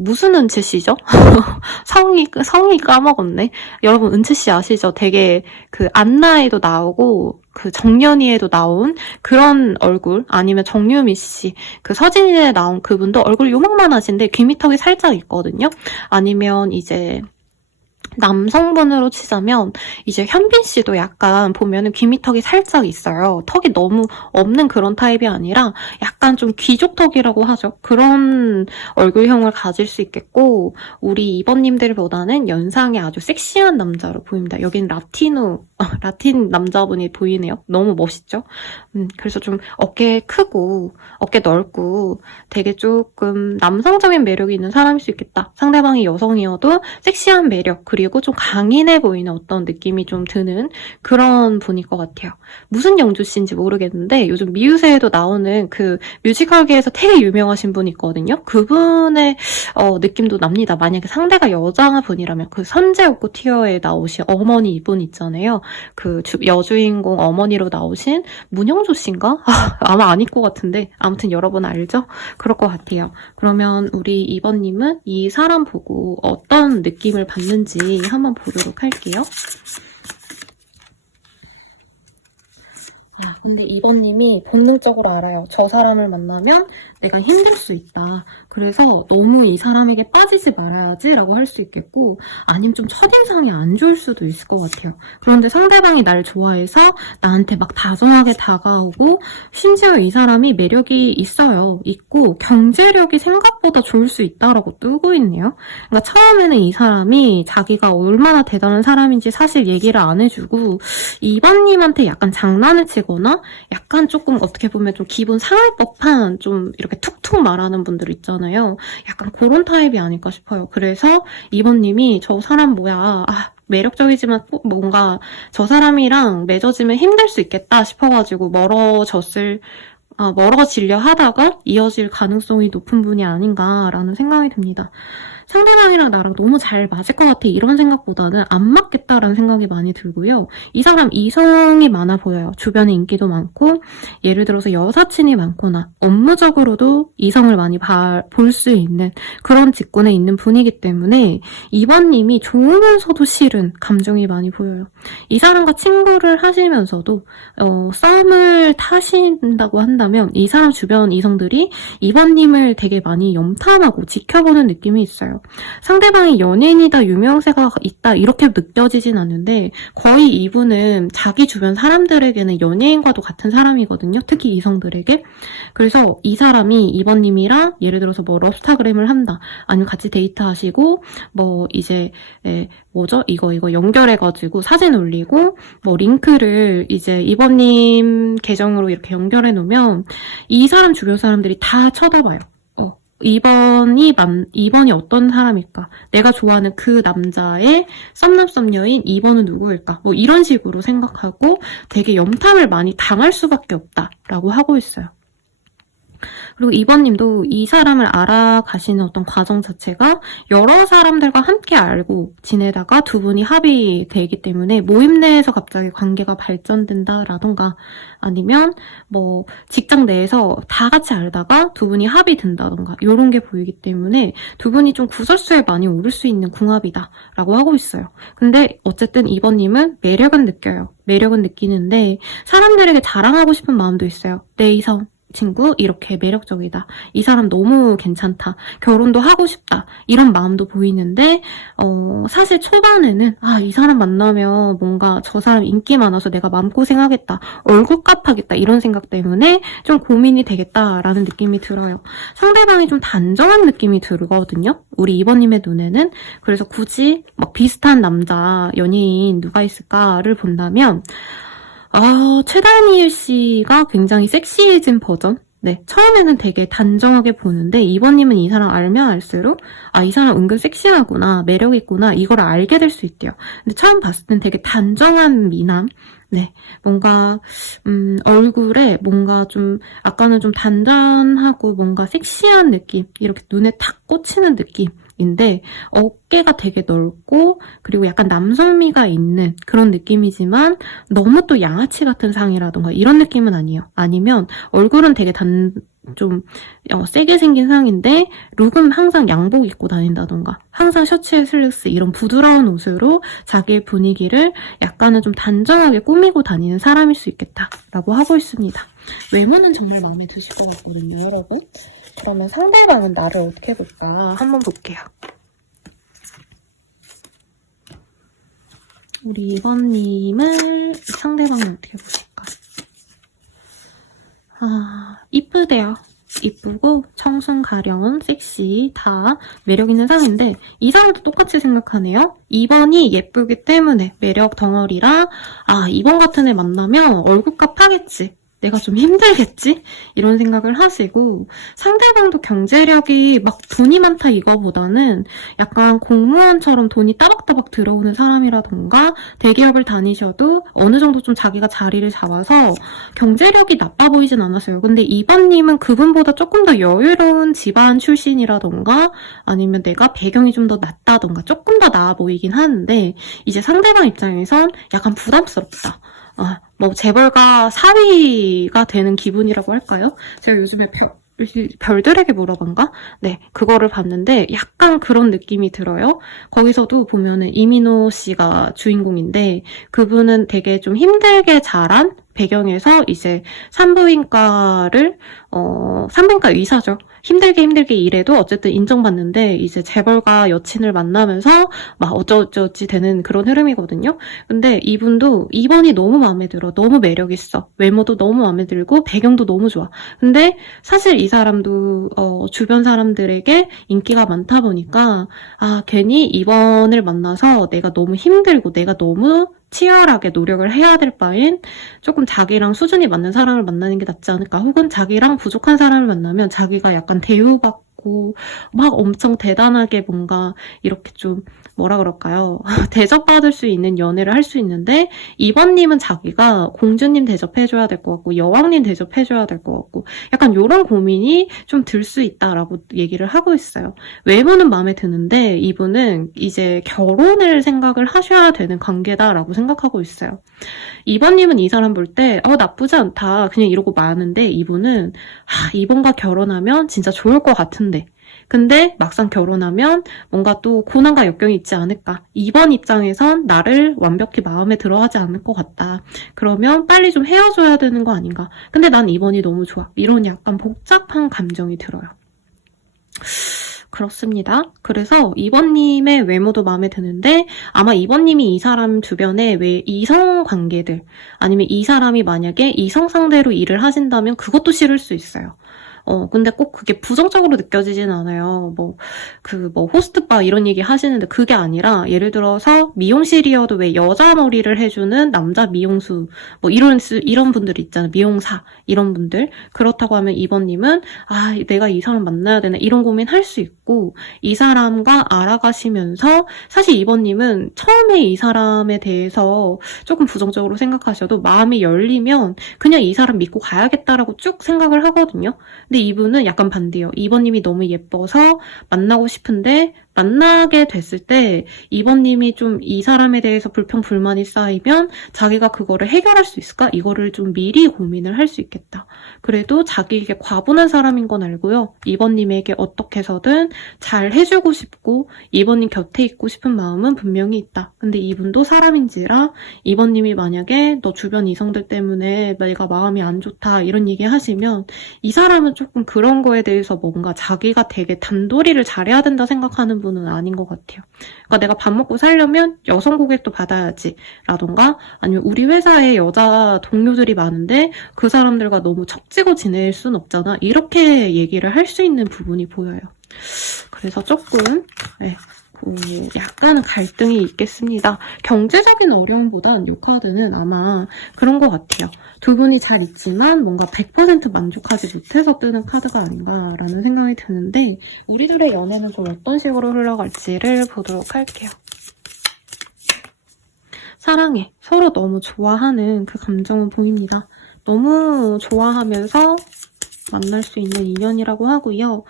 무슨 은채씨죠? 성이 까먹었네. 여러분 은채씨 아시죠? 되게 그 안나에도 나오고 그 정연이에도 나온 그런 얼굴 아니면 정유미씨 그 서진이에 나온 그분도 얼굴 요만만 하신데 귀밑턱이 살짝 있거든요. 아니면 이제 남성분으로 치자면 이제 현빈 씨도 약간 보면은 귀밑턱이 살짝 있어요. 턱이 너무 없는 그런 타입이 아니라 약간 좀 귀족턱이라고 하죠. 그런 얼굴형을 가질 수 있겠고 우리 2번님들보다는 연상이 아주 섹시한 남자로 보입니다. 여긴 라틴 남자분이 보이네요. 너무 멋있죠? 그래서 좀 어깨 크고 어깨 넓고 되게 조금 남성적인 매력이 있는 사람일 수 있겠다. 상대방이 여성이어도 섹시한 매력 그리고 보이고 좀 강인해 보이는 어떤 느낌이 좀 드는 그런 분일 것 같아요. 무슨 영주 씨인지 모르겠는데 요즘 미우새에도 나오는 그 뮤지컬계에서 되게 유명하신 분이 있거든요. 그분의 느낌도 납니다. 만약에 상대가 여자분이라면 그 선제옥고 티어에 나오신 어머니 이분 있잖아요. 그 여주인공 어머니로 나오신 문영조 씨인가? 아마 아닐 것 같은데 아무튼 여러분 알죠? 그럴 것 같아요. 그러면 우리 2번님은 이 사람 보고 어떤 느낌을 받는지 한번 보도록 할게요. 근데 2번님이 본능적으로 알아요. 저 사람을 만나면 내가 힘들 수 있다. 그래서 너무 이 사람에게 빠지지 말아야지 라고 할 수 있겠고 아니면 좀 첫인상이 안 좋을 수도 있을 것 같아요. 그런데 상대방이 날 좋아해서 나한테 막 다정하게 다가오고 심지어 이 사람이 매력이 있고 경제력이 생각보다 좋을 수 있다라고 뜨고 있네요. 그러니까 처음에는 이 사람이 자기가 얼마나 대단한 사람인지 사실 얘기를 안 해주고 2번님한테 약간 장난을 치거나 약간 조금 어떻게 보면 좀 기분 상할 법한 좀 이렇게 툭툭 말하는 분들 있잖아요. 약간 그런 타입이 아닐까 싶어요. 그래서 2번님이 저 사람 뭐야 매력적이지만 꼭 뭔가 저 사람이랑 맺어지면 힘들 수 있겠다 싶어가지고 멀어지려 하다가 이어질 가능성이 높은 분이 아닌가라는 생각이 듭니다. 상대방이랑 나랑 너무 잘 맞을 것 같아 이런 생각보다는 안 맞겠다라는 생각이 많이 들고요. 이 사람 이성이 많아 보여요. 주변에 인기도 많고 예를 들어서 여사친이 많거나 업무적으로도 이성을 많이 볼 수 있는 그런 직군에 있는 분이기 때문에 2번님이 좋으면서도 싫은 감정이 많이 보여요. 이 사람과 친구를 하시면서도 썸을 타신다고 한다면 이 사람 주변 이성들이 2번님을 되게 많이 염탐하고 지켜보는 느낌이 있어요. 상대방이 연예인이다, 유명세가 있다 이렇게 느껴지진 않는데 거의 이분은 자기 주변 사람들에게는 연예인과도 같은 사람이거든요. 특히 이성들에게. 그래서 이 사람이 2번님이랑 예를 들어서 뭐 럽스타그램을 한다. 아니면 같이 데이트하시고 뭐 이제 이거 연결해가지고 사진 올리고 뭐 링크를 이제 2번님 계정으로 이렇게 연결해 놓으면 이 사람 주변 사람들이 다 쳐다봐요. 2번이 어떤 사람일까? 내가 좋아하는 그 남자의 썸남 썸녀인 2번은 누구일까? 뭐 이런 식으로 생각하고 되게 염탐을 많이 당할 수밖에 없다라고 하고 있어요. 그리고 2번님도 이 사람을 알아가시는 어떤 과정 자체가 여러 사람들과 함께 알고 지내다가 두 분이 합의되기 때문에 모임 내에서 갑자기 관계가 발전된다라던가 아니면 뭐 직장 내에서 다 같이 알다가 두 분이 합의된다던가 이런 게 보이기 때문에 두 분이 좀 구설수에 많이 오를 수 있는 궁합이다라고 하고 있어요. 근데 어쨌든 2번님은 매력은 느껴요. 매력은 느끼는데 사람들에게 자랑하고 싶은 마음도 있어요. 내 이성 친구 이렇게 매력적이다. 이 사람 너무 괜찮다. 결혼도 하고 싶다. 이런 마음도 보이는데 사실 초반에는 이 사람 만나면 뭔가 저 사람 인기 많아서 내가 마음고생하겠다. 얼굴값 하겠다. 이런 생각 때문에 좀 고민이 되겠다라는 느낌이 들어요. 상대방이 좀 단정한 느낌이 들거든요. 우리 2번님의 눈에는. 그래서 굳이 막 비슷한 남자, 연예인 누가 있을까를 본다면 최다니엘 씨가 굉장히 섹시해진 버전? 네, 처음에는 되게 단정하게 보는데 2번님은 이 사람 알면 알수록 이 사람 은근 섹시하구나, 매력있구나 이걸 알게 될 수 있대요. 근데 처음 봤을 땐 되게 단정한 미남? 네, 뭔가 얼굴에 뭔가 좀 아까는 좀 단단하고 뭔가 섹시한 느낌, 이렇게 눈에 탁 꽂히는 느낌 인데 어깨가 되게 넓고 그리고 약간 남성미가 있는 그런 느낌이지만 너무 또 양아치 같은 상이라던가 이런 느낌은 아니에요. 아니면 얼굴은 되게 좀 세게 생긴 상인데 룩은 항상 양복 입고 다닌다던가 항상 셔츠에 슬랙스 이런 부드러운 옷으로 자기의 분위기를 약간은 좀 단정하게 꾸미고 다니는 사람일 수 있겠다라고 하고 있습니다. 외모는 정말 마음에 드실 것 같거든요, 여러분. 그러면 상대방은 나를 어떻게 볼까 한번 볼게요. 우리 2번님을 상대방은 어떻게 보실까? 이쁘대요. 이쁘고 청순, 가려운, 섹시 다 매력있는 상인데 이 사람도 똑같이 생각하네요. 2번이 예쁘기 때문에 매력 덩어리라 2번 같은 애 만나면 얼굴값 하겠지. 내가 좀 힘들겠지? 이런 생각을 하시고, 상대방도 경제력이 막 돈이 많다 이거보다는 약간 공무원처럼 돈이 따박따박 들어오는 사람이라던가 대기업을 다니셔도 어느 정도 좀 자기가 자리를 잡아서 경제력이 나빠 보이진 않았어요. 근데 이번님은 그분보다 조금 더 여유로운 집안 출신이라던가 아니면 내가 배경이 좀 더 낫다던가 조금 더 나아 보이긴 하는데 이제 상대방 입장에선 약간 부담스럽다. 뭐 재벌가 사위가 되는 기분이라고 할까요? 제가 요즘에 별들에게 물어본가? 네, 그거를 봤는데 약간 그런 느낌이 들어요. 거기서도 보면은 이민호 씨가 주인공인데 그분은 되게 좀 힘들게 자란 배경에서 이제 산부인과 의사죠. 힘들게 일해도 어쨌든 인정받는데 이제 재벌가 여친을 만나면서 막 어쩌지 되는 그런 흐름이거든요. 근데 이분도 2번이 너무 마음에 들어. 너무 매력있어. 외모도 너무 마음에 들고 배경도 너무 좋아. 근데 사실 이 사람도 주변 사람들에게 인기가 많다 보니까 괜히 2번을 만나서 내가 너무 힘들고 내가 너무 치열하게 노력을 해야 될 바엔 조금 자기랑 수준이 맞는 사람을 만나는 게 낫지 않을까. 혹은 자기랑 부족한 사람을 만나면 자기가 약간 대우받고 막 엄청 대단하게 뭔가 이렇게 좀 뭐라 그럴까요? 대접받을 수 있는 연애를 할 수 있는데 이번님은 자기가 공주님 대접해줘야 될 것 같고 여왕님 대접해줘야 될 것 같고 약간 이런 고민이 좀 들 수 있다라고 얘기를 하고 있어요. 외모는 마음에 드는데 이분은 이제 결혼을 생각을 하셔야 되는 관계다라고 생각하고 있어요. 이번님은 이 사람 볼 때 나쁘지 않다 그냥 이러고 마는데 이분은 이번과 결혼하면 진짜 좋을 것 같은데 근데 막상 결혼하면 뭔가 또 고난과 역경이 있지 않을까. 2번 입장에선 나를 완벽히 마음에 들어하지 않을 것 같다. 그러면 빨리 좀 헤어져야 되는 거 아닌가. 근데 난 2번이 너무 좋아. 이런 약간 복잡한 감정이 들어요. 그렇습니다. 그래서 2번님의 외모도 마음에 드는데 아마 2번님이 이 사람 주변에 왜 이성 관계들 아니면 이 사람이 만약에 이성 상대로 일을 하신다면 그것도 싫을 수 있어요. 근데 꼭 그게 부정적으로 느껴지진 않아요. 호스트바 이런 얘기 하시는데 그게 아니라, 예를 들어서 미용실이어도 왜 여자 머리를 해주는 남자 미용수, 이런 분들 있잖아요. 미용사, 이런 분들. 그렇다고 하면 이번님은, 내가 이 사람 만나야 되나, 이런 고민 할 수 있고, 이 사람과 알아가시면서, 사실 이번님은 처음에 이 사람에 대해서 조금 부정적으로 생각하셔도 마음이 열리면 그냥 이 사람 믿고 가야겠다라고 쭉 생각을 하거든요. 근데 이분은 약간 반대예요. 2번님이 너무 예뻐서 만나고 싶은데 만나게 됐을 때 2번님이 좀 이 사람에 대해서 불평불만이 쌓이면 자기가 그거를 해결할 수 있을까? 이거를 좀 미리 고민을 할 수 있겠다. 그래도 자기에게 과분한 사람인 건 알고요. 2번님에게 어떻게 해서든 잘 해주고 싶고 2번님 곁에 있고 싶은 마음은 분명히 있다. 근데 이분도 사람인지라 2번님이 만약에 너 주변 이성들 때문에 내가 마음이 안 좋다 이런 얘기 하시면 이 사람은 조금 그런 거에 대해서 뭔가 자기가 되게 단도리를 잘해야 된다 생각하는 분은 아닌 것 같아요. 그러니까 내가 밥 먹고 살려면 여성 고객도 받아야지 라던가 아니면 우리 회사에 여자 동료들이 많은데 그 사람들과 너무 척지고 지낼 순 없잖아. 이렇게 얘기를 할 수 있는 부분이 보여요. 그래서 조금 약간은 갈등이 있겠습니다. 경제적인 어려움보단 이 카드는 아마 그런 것 같아요. 두 분이 잘 있지만 뭔가 100% 만족하지 못해서 뜨는 카드가 아닌가라는 생각이 드는데 우리들의 연애는 좀 어떤 식으로 흘러갈지를 보도록 할게요. 사랑해. 서로 너무 좋아하는 그 감정은 보입니다. 너무 좋아하면서 만날 수 있는 인연이라고 하고요.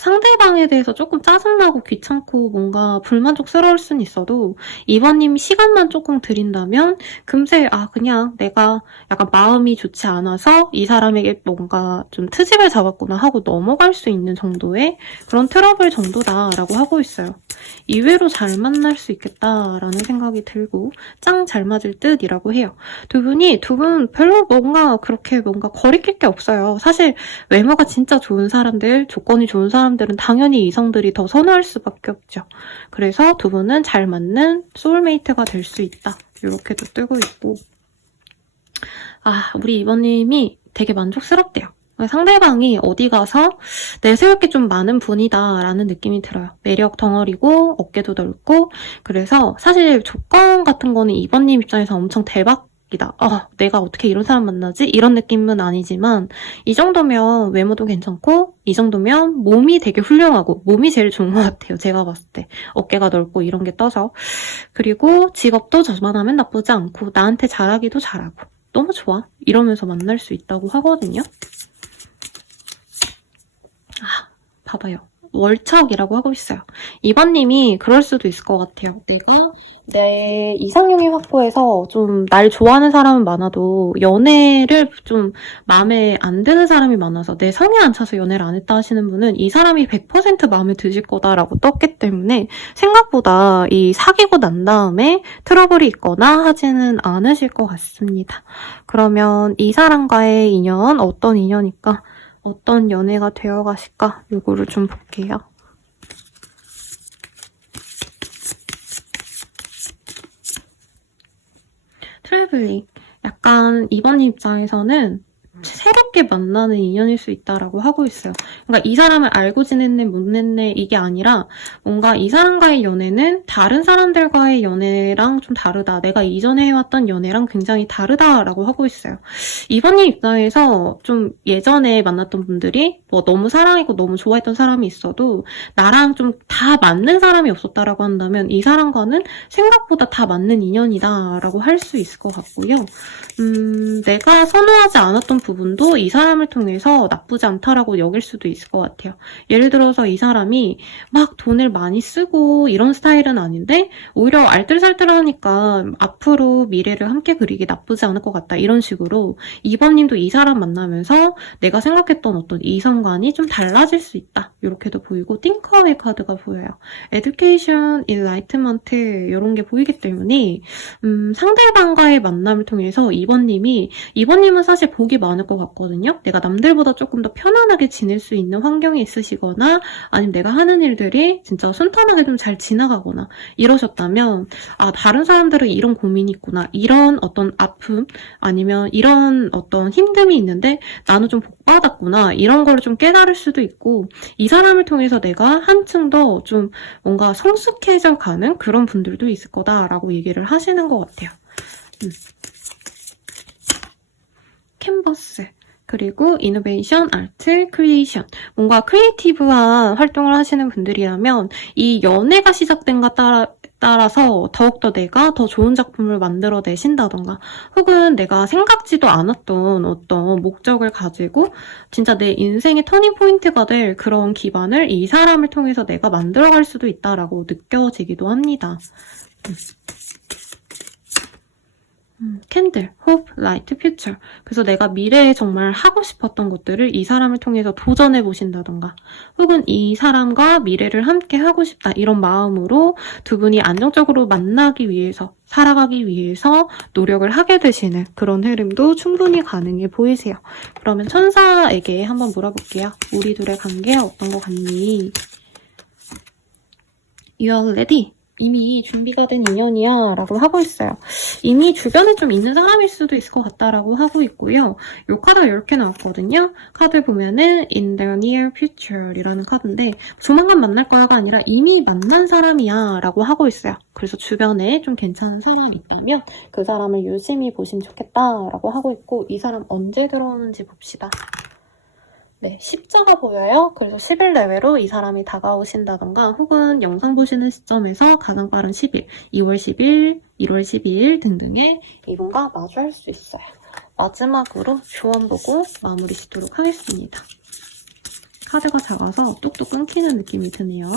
상대방에 대해서 조금 짜증나고 귀찮고 뭔가 불만족스러울 순 있어도 이번님 시간만 조금 드린다면 금세 그냥 내가 약간 마음이 좋지 않아서 이 사람에게 뭔가 좀 트집을 잡았구나 하고 넘어갈 수 있는 정도의 그런 트러블 정도다라고 하고 있어요. 의외로 잘 만날 수 있겠다라는 생각이 들고 짱 잘 맞을 듯이라고 해요. 두 분 별로 뭔가 그렇게 뭔가 거리낄 게 없어요. 사실 외모가 진짜 좋은 사람들, 조건이 좋은 사람들은 당연히 이성들이 더 선호할 수밖에 없죠. 그래서 두 분은 잘 맞는 소울메이트가 될 수 있다. 이렇게도 뜨고 있고 우리 이번님이 되게 만족스럽대요. 상대방이 어디 가서 내세울 게 좀 많은 분이다 라는 느낌이 들어요. 매력 덩어리고 어깨도 넓고 그래서 사실 조건 같은 거는 이번님 입장에서 엄청 대박 이다. 내가 어떻게 이런 사람 만나지? 이런 느낌은 아니지만 이 정도면 외모도 괜찮고 이 정도면 몸이 되게 훌륭하고 몸이 제일 좋은 것 같아요. 제가 봤을 때. 어깨가 넓고 이런 게 떠서. 그리고 직업도 저만하면 나쁘지 않고 나한테 잘하기도 잘하고 너무 좋아. 이러면서 만날 수 있다고 하거든요. 봐봐요. 월척이라고 하고 있어요. 2번님이 그럴 수도 있을 것 같아요. 내가 내 이상형이 확고해서 좀 날 좋아하는 사람은 많아도 연애를 좀 마음에 안 드는 사람이 많아서 내 성에 안 차서 연애를 안 했다 하시는 분은 이 사람이 100% 마음에 드실 거다라고 떴기 때문에 생각보다 이 사귀고 난 다음에 트러블이 있거나 하지는 않으실 것 같습니다. 그러면 이 사람과의 인연 어떤 인연일까? 어떤 연애가 되어 가실까? 요거를 좀 볼게요. 트래블링. 약간 이번 입장에서는 새롭게 만나는 인연일 수 있다라고 하고 있어요. 그러니까 이 사람을 알고 지냈네 못 냈네 이게 아니라 뭔가 이 사람과의 연애는 다른 사람들과의 연애랑 좀 다르다. 내가 이전에 해왔던 연애랑 굉장히 다르다라고 하고 있어요. 이번님 입장에서 좀 예전에 만났던 분들이 뭐 너무 사랑이고 너무 좋아했던 사람이 있어도 나랑 좀 다 맞는 사람이 없었다라고 한다면 이 사람과는 생각보다 다 맞는 인연이다라고 할 수 있을 것 같고요. 내가 선호하지 않았던 부분도 이 사람을 통해서 나쁘지 않다라고 여길 수도 있을 것 같아요. 예를 들어서 이 사람이 막 돈을 많이 쓰고 이런 스타일은 아닌데 오히려 알뜰살뜰하니까 앞으로 미래를 함께 그리기 나쁘지 않을 것 같다. 이런 식으로 2번님도 이 사람 만나면서 내가 생각했던 어떤 이성관이 좀 달라질 수 있다. 이렇게도 보이고 띵커웨이 카드가 보여요. 에듀케이션, 인라이트먼트 이런 게 보이기 때문에 상대방과의 만남을 통해서 2번님은 사실 복이 많을 것 같거든요. 내가 남들보다 조금 더 편안하게 지낼 수 있는 환경에 있으시거나 아니면 내가 하는 일들이 진짜 순탄하게 좀 잘 지나가거나 이러셨다면 다른 사람들은 이런 고민이 있구나. 이런 어떤 아픔 아니면 이런 어떤 힘듦이 있는데 나는 좀 복받았구나. 이런 거를 좀 깨달을 수도 있고 이 사람을 통해서 내가 한층 더 좀 뭔가 성숙해져 가는 그런 분들도 있을 거다라고 얘기를 하시는 것 같아요. 캔버스 그리고 이노베이션, 아트, 크리에이션 뭔가 크리에이티브한 활동을 하시는 분들이라면 이 연애가 시작된가 따라서 더욱더 내가 더 좋은 작품을 만들어내신다던가 혹은 내가 생각지도 않았던 어떤 목적을 가지고 진짜 내 인생의 터닝포인트가 될 그런 기반을 이 사람을 통해서 내가 만들어갈 수도 있다라고 느껴지기도 합니다. 캔들, hope, light, future. 그래서 내가 미래에 정말 하고 싶었던 것들을 이 사람을 통해서 도전해 보신다던가 혹은 이 사람과 미래를 함께 하고 싶다 이런 마음으로 두 분이 안정적으로 만나기 위해서 살아가기 위해서 노력을 하게 되시는 그런 흐름도 충분히 가능해 보이세요. 그러면 천사에게 한번 물어볼게요. 우리 둘의 관계 어떤 거 같니? You are ready. 이미 준비가 된 인연이야 라고 하고 있어요. 이미 주변에 좀 있는 사람일 수도 있을 것 같다라고 하고 있고요. 이 카드가 이렇게 나왔거든요. 카드 보면은 In the near future 이라는 카드인데 조만간 만날 거야가 아니라 이미 만난 사람이야 라고 하고 있어요. 그래서 주변에 좀 괜찮은 사람이 있다면 그 사람을 유심히 보시면 좋겠다라고 하고 있고 이 사람 언제 들어오는지 봅시다. 네, 십자가 보여요. 그래서 10일 내외로 이 사람이 다가오신다던가 혹은 영상 보시는 시점에서 가장 빠른 10일, 2월 10일, 1월 12일 등등의 이분과 마주할 수 있어요. 마지막으로 조언 보고 마무리 짓도록 하겠습니다. 카드가 작아서 뚝뚝 끊기는 느낌이 드네요.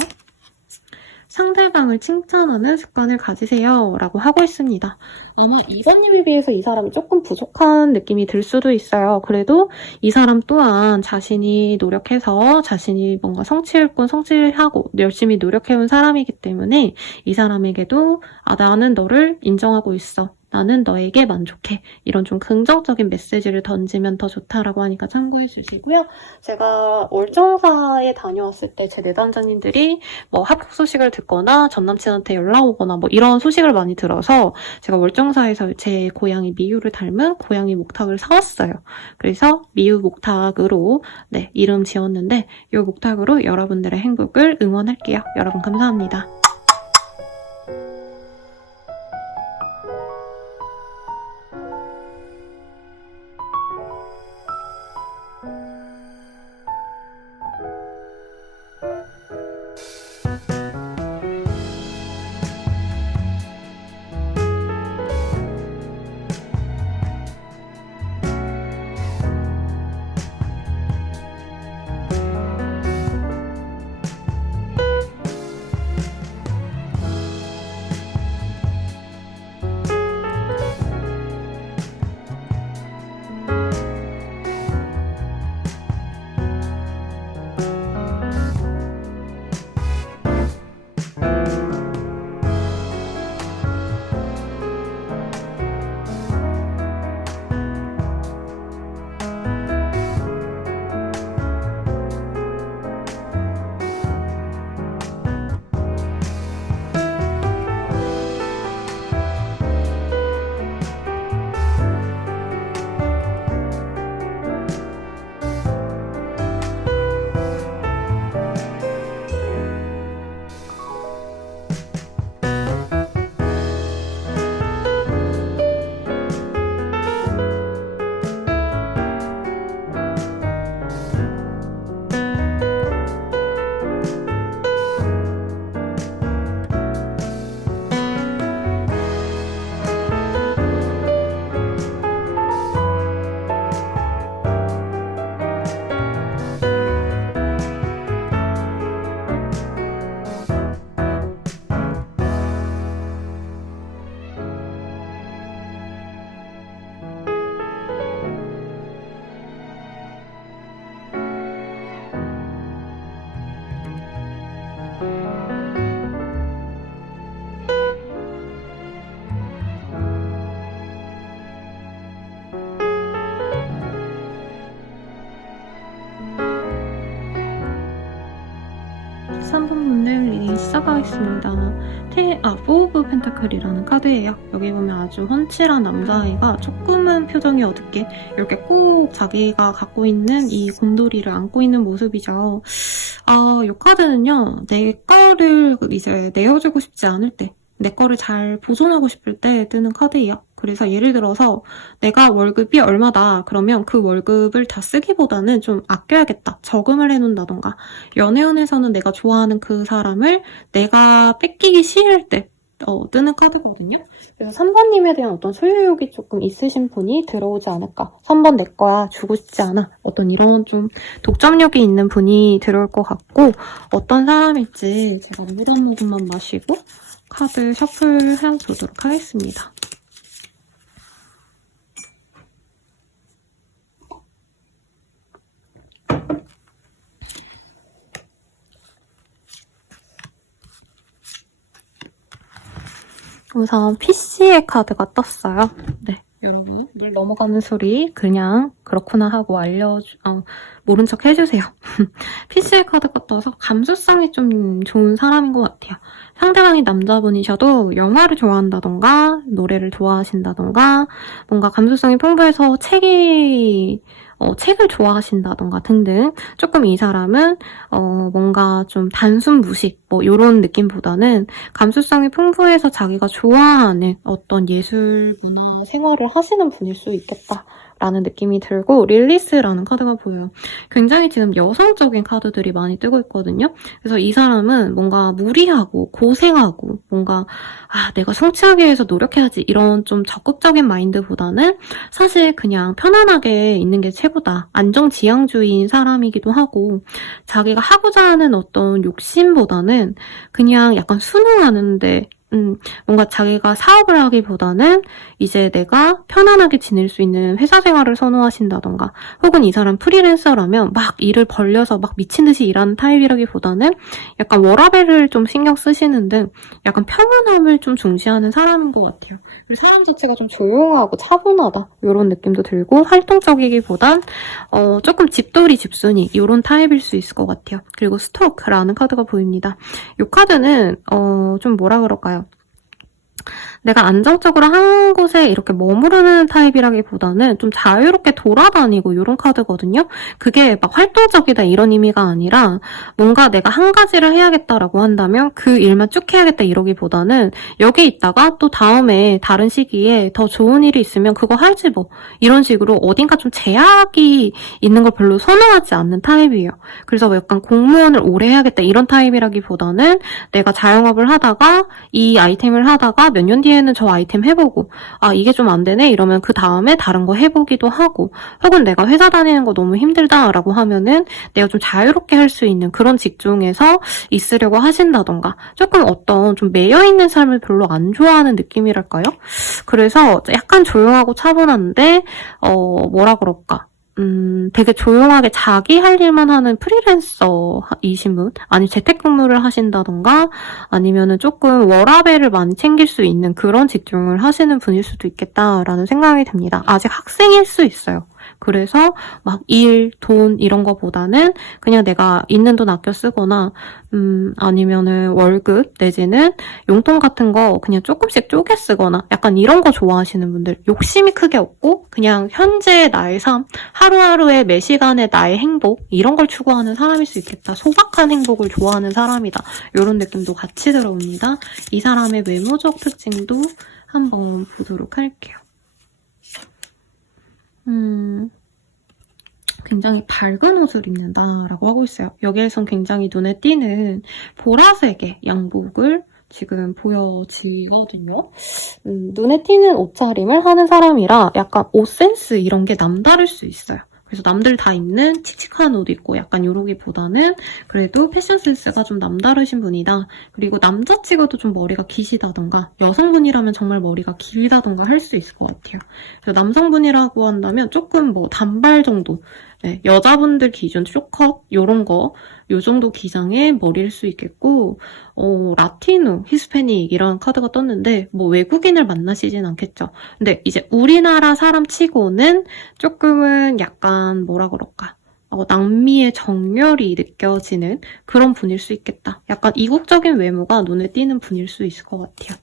상대방을 칭찬하는 습관을 가지세요 라고 하고 있습니다. 아마 2번님에 비해서 이 사람이 조금 부족한 느낌이 들 수도 있어요. 그래도 이 사람 또한 자신이 노력해서 자신이 뭔가 성취했건 성취하고 열심히 노력해온 사람이기 때문에 이 사람에게도 나는 너를 인정하고 있어. 나는 너에게 만족해. 이런 좀 긍정적인 메시지를 던지면 더 좋다라고 하니까 참고해 주시고요. 제가 월정사에 다녀왔을 때 제 내담자님들이 뭐 합격 소식을 듣거나 전 남친한테 연락 오거나 뭐 이런 소식을 많이 들어서 제가 월정사에서 제 고양이 미유를 닮은 고양이 목탁을 사왔어요. 그래서 미유 목탁으로 이름 지었는데 이 목탁으로 여러분들의 행복을 응원할게요. 여러분 감사합니다. 하겠습니다. 포 오브 펜타클이라는 카드예요. 여기 보면 아주 훤칠한 남자아이가 조금은 표정이 어둡게 이렇게 꼭 자기가 갖고 있는 이 곰돌이를 안고 있는 모습이죠. 이 카드는요, 내 거를 이제 내어주고 싶지 않을 때, 내 거를 잘 보존하고 싶을 때 뜨는 카드예요. 그래서 예를 들어서 내가 월급이 얼마다 그러면 그 월급을 다 쓰기보다는 좀 아껴야겠다. 저금을 해놓는다던가, 연애운에서는 내가 좋아하는 그 사람을 내가 뺏기기 싫을 때 뜨는 카드거든요. 그래서 3번님에 대한 어떤 소유욕이 조금 있으신 분이 들어오지 않을까. 3번 내 거야, 주고 싶지 않아. 어떤 이런 좀 독점력이 있는 분이 들어올 것 같고, 어떤 사람일지 제가 물 한 모금만 마시고 카드 셔플 해보도록 하겠습니다. 우선 PC의 카드가 떴어요. 네, 여러분 물 넘어가는 소리 그냥 그렇구나 하고 모른 척 해주세요. PC의 카드가 떠서 감수성이 좀 좋은 사람인 것 같아요. 상대방이 남자분이셔도 영화를 좋아한다던가 노래를 좋아하신다던가 뭔가 감수성이 풍부해서 책을 좋아하신다던가 등등 조금 이 사람은 뭔가 좀 단순 무식 요런 느낌보다는 감수성이 풍부해서 자기가 좋아하는 어떤 예술 문화 생활을 하시는 분일 수 있겠다 라는 느낌이 들고, 릴리스라는 카드가 보여요. 굉장히 지금 여성적인 카드들이 많이 뜨고 있거든요. 그래서 이 사람은 뭔가 무리하고 고생하고 뭔가 내가 성취하기 위해서 노력해야지 이런 좀 적극적인 마인드보다는 사실 그냥 편안하게 있는 게 최고다. 안정지향주의인 사람이기도 하고, 자기가 하고자 하는 어떤 욕심보다는 그냥 약간 순응하는데 뭔가 자기가 사업을 하기보다는 이제 내가 편안하게 지낼 수 있는 회사 생활을 선호하신다던가, 혹은 이 사람 프리랜서라면 막 일을 벌려서 막 미친 듯이 일하는 타입이라기보다는 약간 워라밸을 좀 신경 쓰시는 등 약간 평온함을 좀 중시하는 사람인 것 같아요. 그리고 사람 자체가 좀 조용하고 차분하다 이런 느낌도 들고, 활동적이기보단 조금 집돌이 집순이 이런 타입일 수 있을 것 같아요. 그리고 스토크라는 카드가 보입니다. 이 카드는 좀 뭐라 그럴까요? 내가 안정적으로 한 곳에 이렇게 머무르는 타입이라기보다는 좀 자유롭게 돌아다니고 이런 카드거든요. 그게 막 활동적이다 이런 의미가 아니라 뭔가 내가 한 가지를 해야겠다라고 한다면 그 일만 쭉 해야겠다 이러기보다는 여기 있다가 또 다음에 다른 시기에 더 좋은 일이 있으면 그거 할지 뭐 이런 식으로 어딘가 좀 제약이 있는 걸 별로 선호하지 않는 타입이에요. 그래서 약간 공무원을 오래 해야겠다 이런 타입이라기보다는 내가 자영업을 하다가 이 아이템을 하다가 몇 년 뒤에는 저 아이템 해보고 이게 좀 안 되네 이러면 그 다음에 다른 거 해보기도 하고, 혹은 내가 회사 다니는 거 너무 힘들다라고 하면은 내가 좀 자유롭게 할 수 있는 그런 직종에서 있으려고 하신다던가, 조금 어떤 좀 매여있는 삶을 별로 안 좋아하는 느낌이랄까요? 그래서 약간 조용하고 차분한데 뭐라 그럴까, 되게 조용하게 자기 할 일만 하는 프리랜서이신 분, 아니면 재택근무를 하신다던가, 아니면은 조금 워라밸을 많이 챙길 수 있는 그런 직종을 하시는 분일 수도 있겠다라는 생각이 듭니다. 아직 학생일 수 있어요. 그래서 막 일, 돈 이런 거보다는 그냥 내가 있는 돈 아껴 쓰거나 아니면은 월급 내지는 용돈 같은 거 그냥 조금씩 쪼개 쓰거나 약간 이런 거 좋아하시는 분들, 욕심이 크게 없고 그냥 현재의 나의 삶, 하루하루의 매 시간의 나의 행복 이런 걸 추구하는 사람일 수 있겠다. 소박한 행복을 좋아하는 사람이다. 이런 느낌도 같이 들어옵니다. 이 사람의 외모적 특징도 한번 보도록 할게요. 굉장히 밝은 옷을 입는다라고 하고 있어요. 여기에선 굉장히 눈에 띄는 보라색의 양복을 지금 보여지거든요. 눈에 띄는 옷차림을 하는 사람이라 약간 옷 센스 이런 게 남다를 수 있어요. 그래서 남들 다 입는 칙칙한 옷 입고 약간 이러기보다는 그래도 패션 센스가 좀 남다르신 분이다. 그리고 남자치고도 좀 머리가 기시다던가, 여성분이라면 정말 머리가 길다던가 할 수 있을 것 같아요. 그래서 남성분이라고 한다면 조금 단발 정도, 네, 여자분들 기준 쇼컷 요런 거, 요 정도 기장의 머리일 수 있겠고, 라티노, 히스패닉 이런 카드가 떴는데 외국인을 만나시진 않겠죠. 근데 이제 우리나라 사람 치고는 조금은 약간 뭐라 그럴까, 남미의 정열이 느껴지는 그런 분일 수 있겠다. 약간 이국적인 외모가 눈에 띄는 분일 수 있을 것 같아요.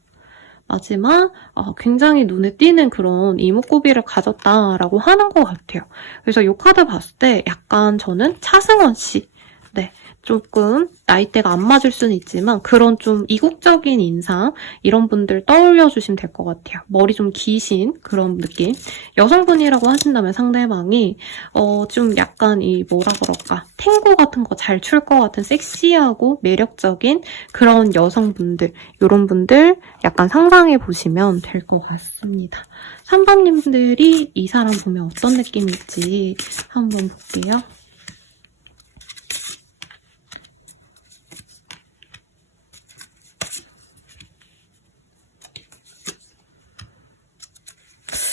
마지막 굉장히 눈에 띄는 그런 이목구비를 가졌다라고 하는 것 같아요. 그래서 이 카드 봤을 때 약간 저는 차승원 씨, 네, 조금 나이대가 안 맞을 수는 있지만 그런 좀 이국적인 인상 이런 분들 떠올려 주시면 될 것 같아요. 머리 좀 기신 그런 느낌. 여성분이라고 하신다면 상대방이 좀 약간 이 뭐라 그럴까 탱고 같은 거 잘 출 것 같은 섹시하고 매력적인 그런 여성분들 이런 분들 약간 상상해 보시면 될 것 같습니다. 3번님들이 이 사람 보면 어떤 느낌일지 한번 볼게요.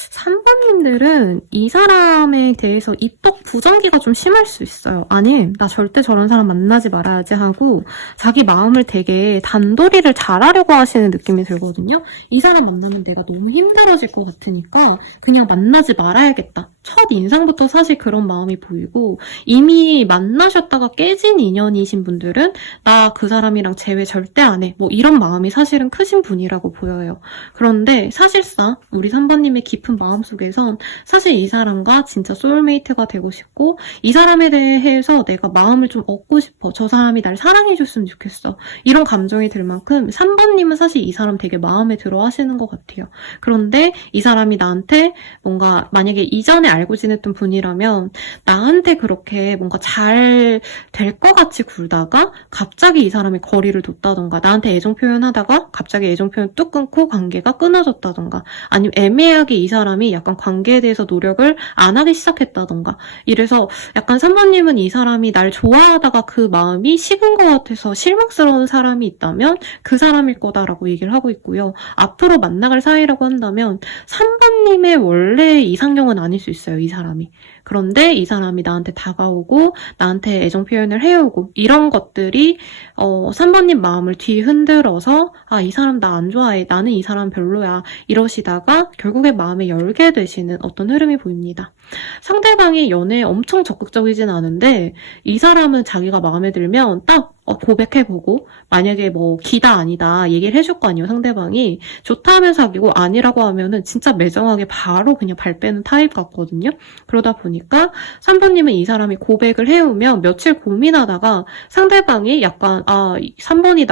삼번님들은 이 사람에 대해서 입덕 부정기가 좀 심할 수 있어요. 아니, 나 절대 저런 사람 만나지 말아야지 하고 자기 마음을 되게 단도리를 잘하려고 하시는 느낌이 들거든요. 이 사람 만나면 내가 너무 힘들어질 것 같으니까 그냥 만나지 말아야겠다. 첫 인상부터 사실 그런 마음이 보이고 이미 만나셨다가 깨진 인연이신 분들은 나 그 사람이랑 재회 절대 안 해. 뭐 이런 마음이 사실은 크신 분이라고 보여요. 그런데 사실상 우리 3번님의 깊은 마음속에선 사실 이 사람과 진짜 소울메이트가 되고 싶고 이 사람에 대해서 내가 마음을 좀 얻고 싶어. 저 사람이 날 사랑해줬으면 좋겠어. 이런 감정이 들 만큼 3번님은 사실 이 사람 되게 마음에 들어 하시는 것 같아요. 그런데 이 사람이 나한테 뭔가 만약에 이전에 알고 지냈던 분이라면 나한테 그렇게 뭔가 잘 될 것 같이 굴다가 갑자기 이 사람이 거리를 뒀다던가 나한테 애정 표현하다가 갑자기 애정 표현 뚝 끊고 관계가 끊어졌다던가 아니면 애매하게 이 사람이 약간 관계에 대해서 노력을 안 하기 시작했다던가 이래서 약간 3번님은 이 사람이 날 좋아하다가 그 마음이 식은 것 같아서 실망스러운 사람이 있다면 그 사람일 거다라고 얘기를 하고 있고요. 앞으로 만나갈 사이라고 한다면 3번님의 원래 이상형은 아닐 수 있어요. 이 사람이. 그런데 이 사람이 나한테 다가오고 나한테 애정 표현을 해오고 이런 것들이 3번님 마음을 뒤흔들어서 이 사람 나 안 좋아해. 나는 이 사람 별로야. 이러시다가 결국에 마음에 열게 되시는 어떤 흐름이 보입니다. 상대방이 연애에 엄청 적극적이진 않은데 이 사람은 자기가 마음에 들면 딱 고백해보고 만약에 뭐 기다 아니다 얘기를 해줄 거 아니에요. 상대방이 좋다 하면 사귀고 아니라고 하면은 진짜 매정하게 바로 그냥 발 빼는 타입 같거든요. 그러다 보니까 3번님은 이 사람이 고백을 해오면 며칠 고민하다가 상대방이 약간 3번이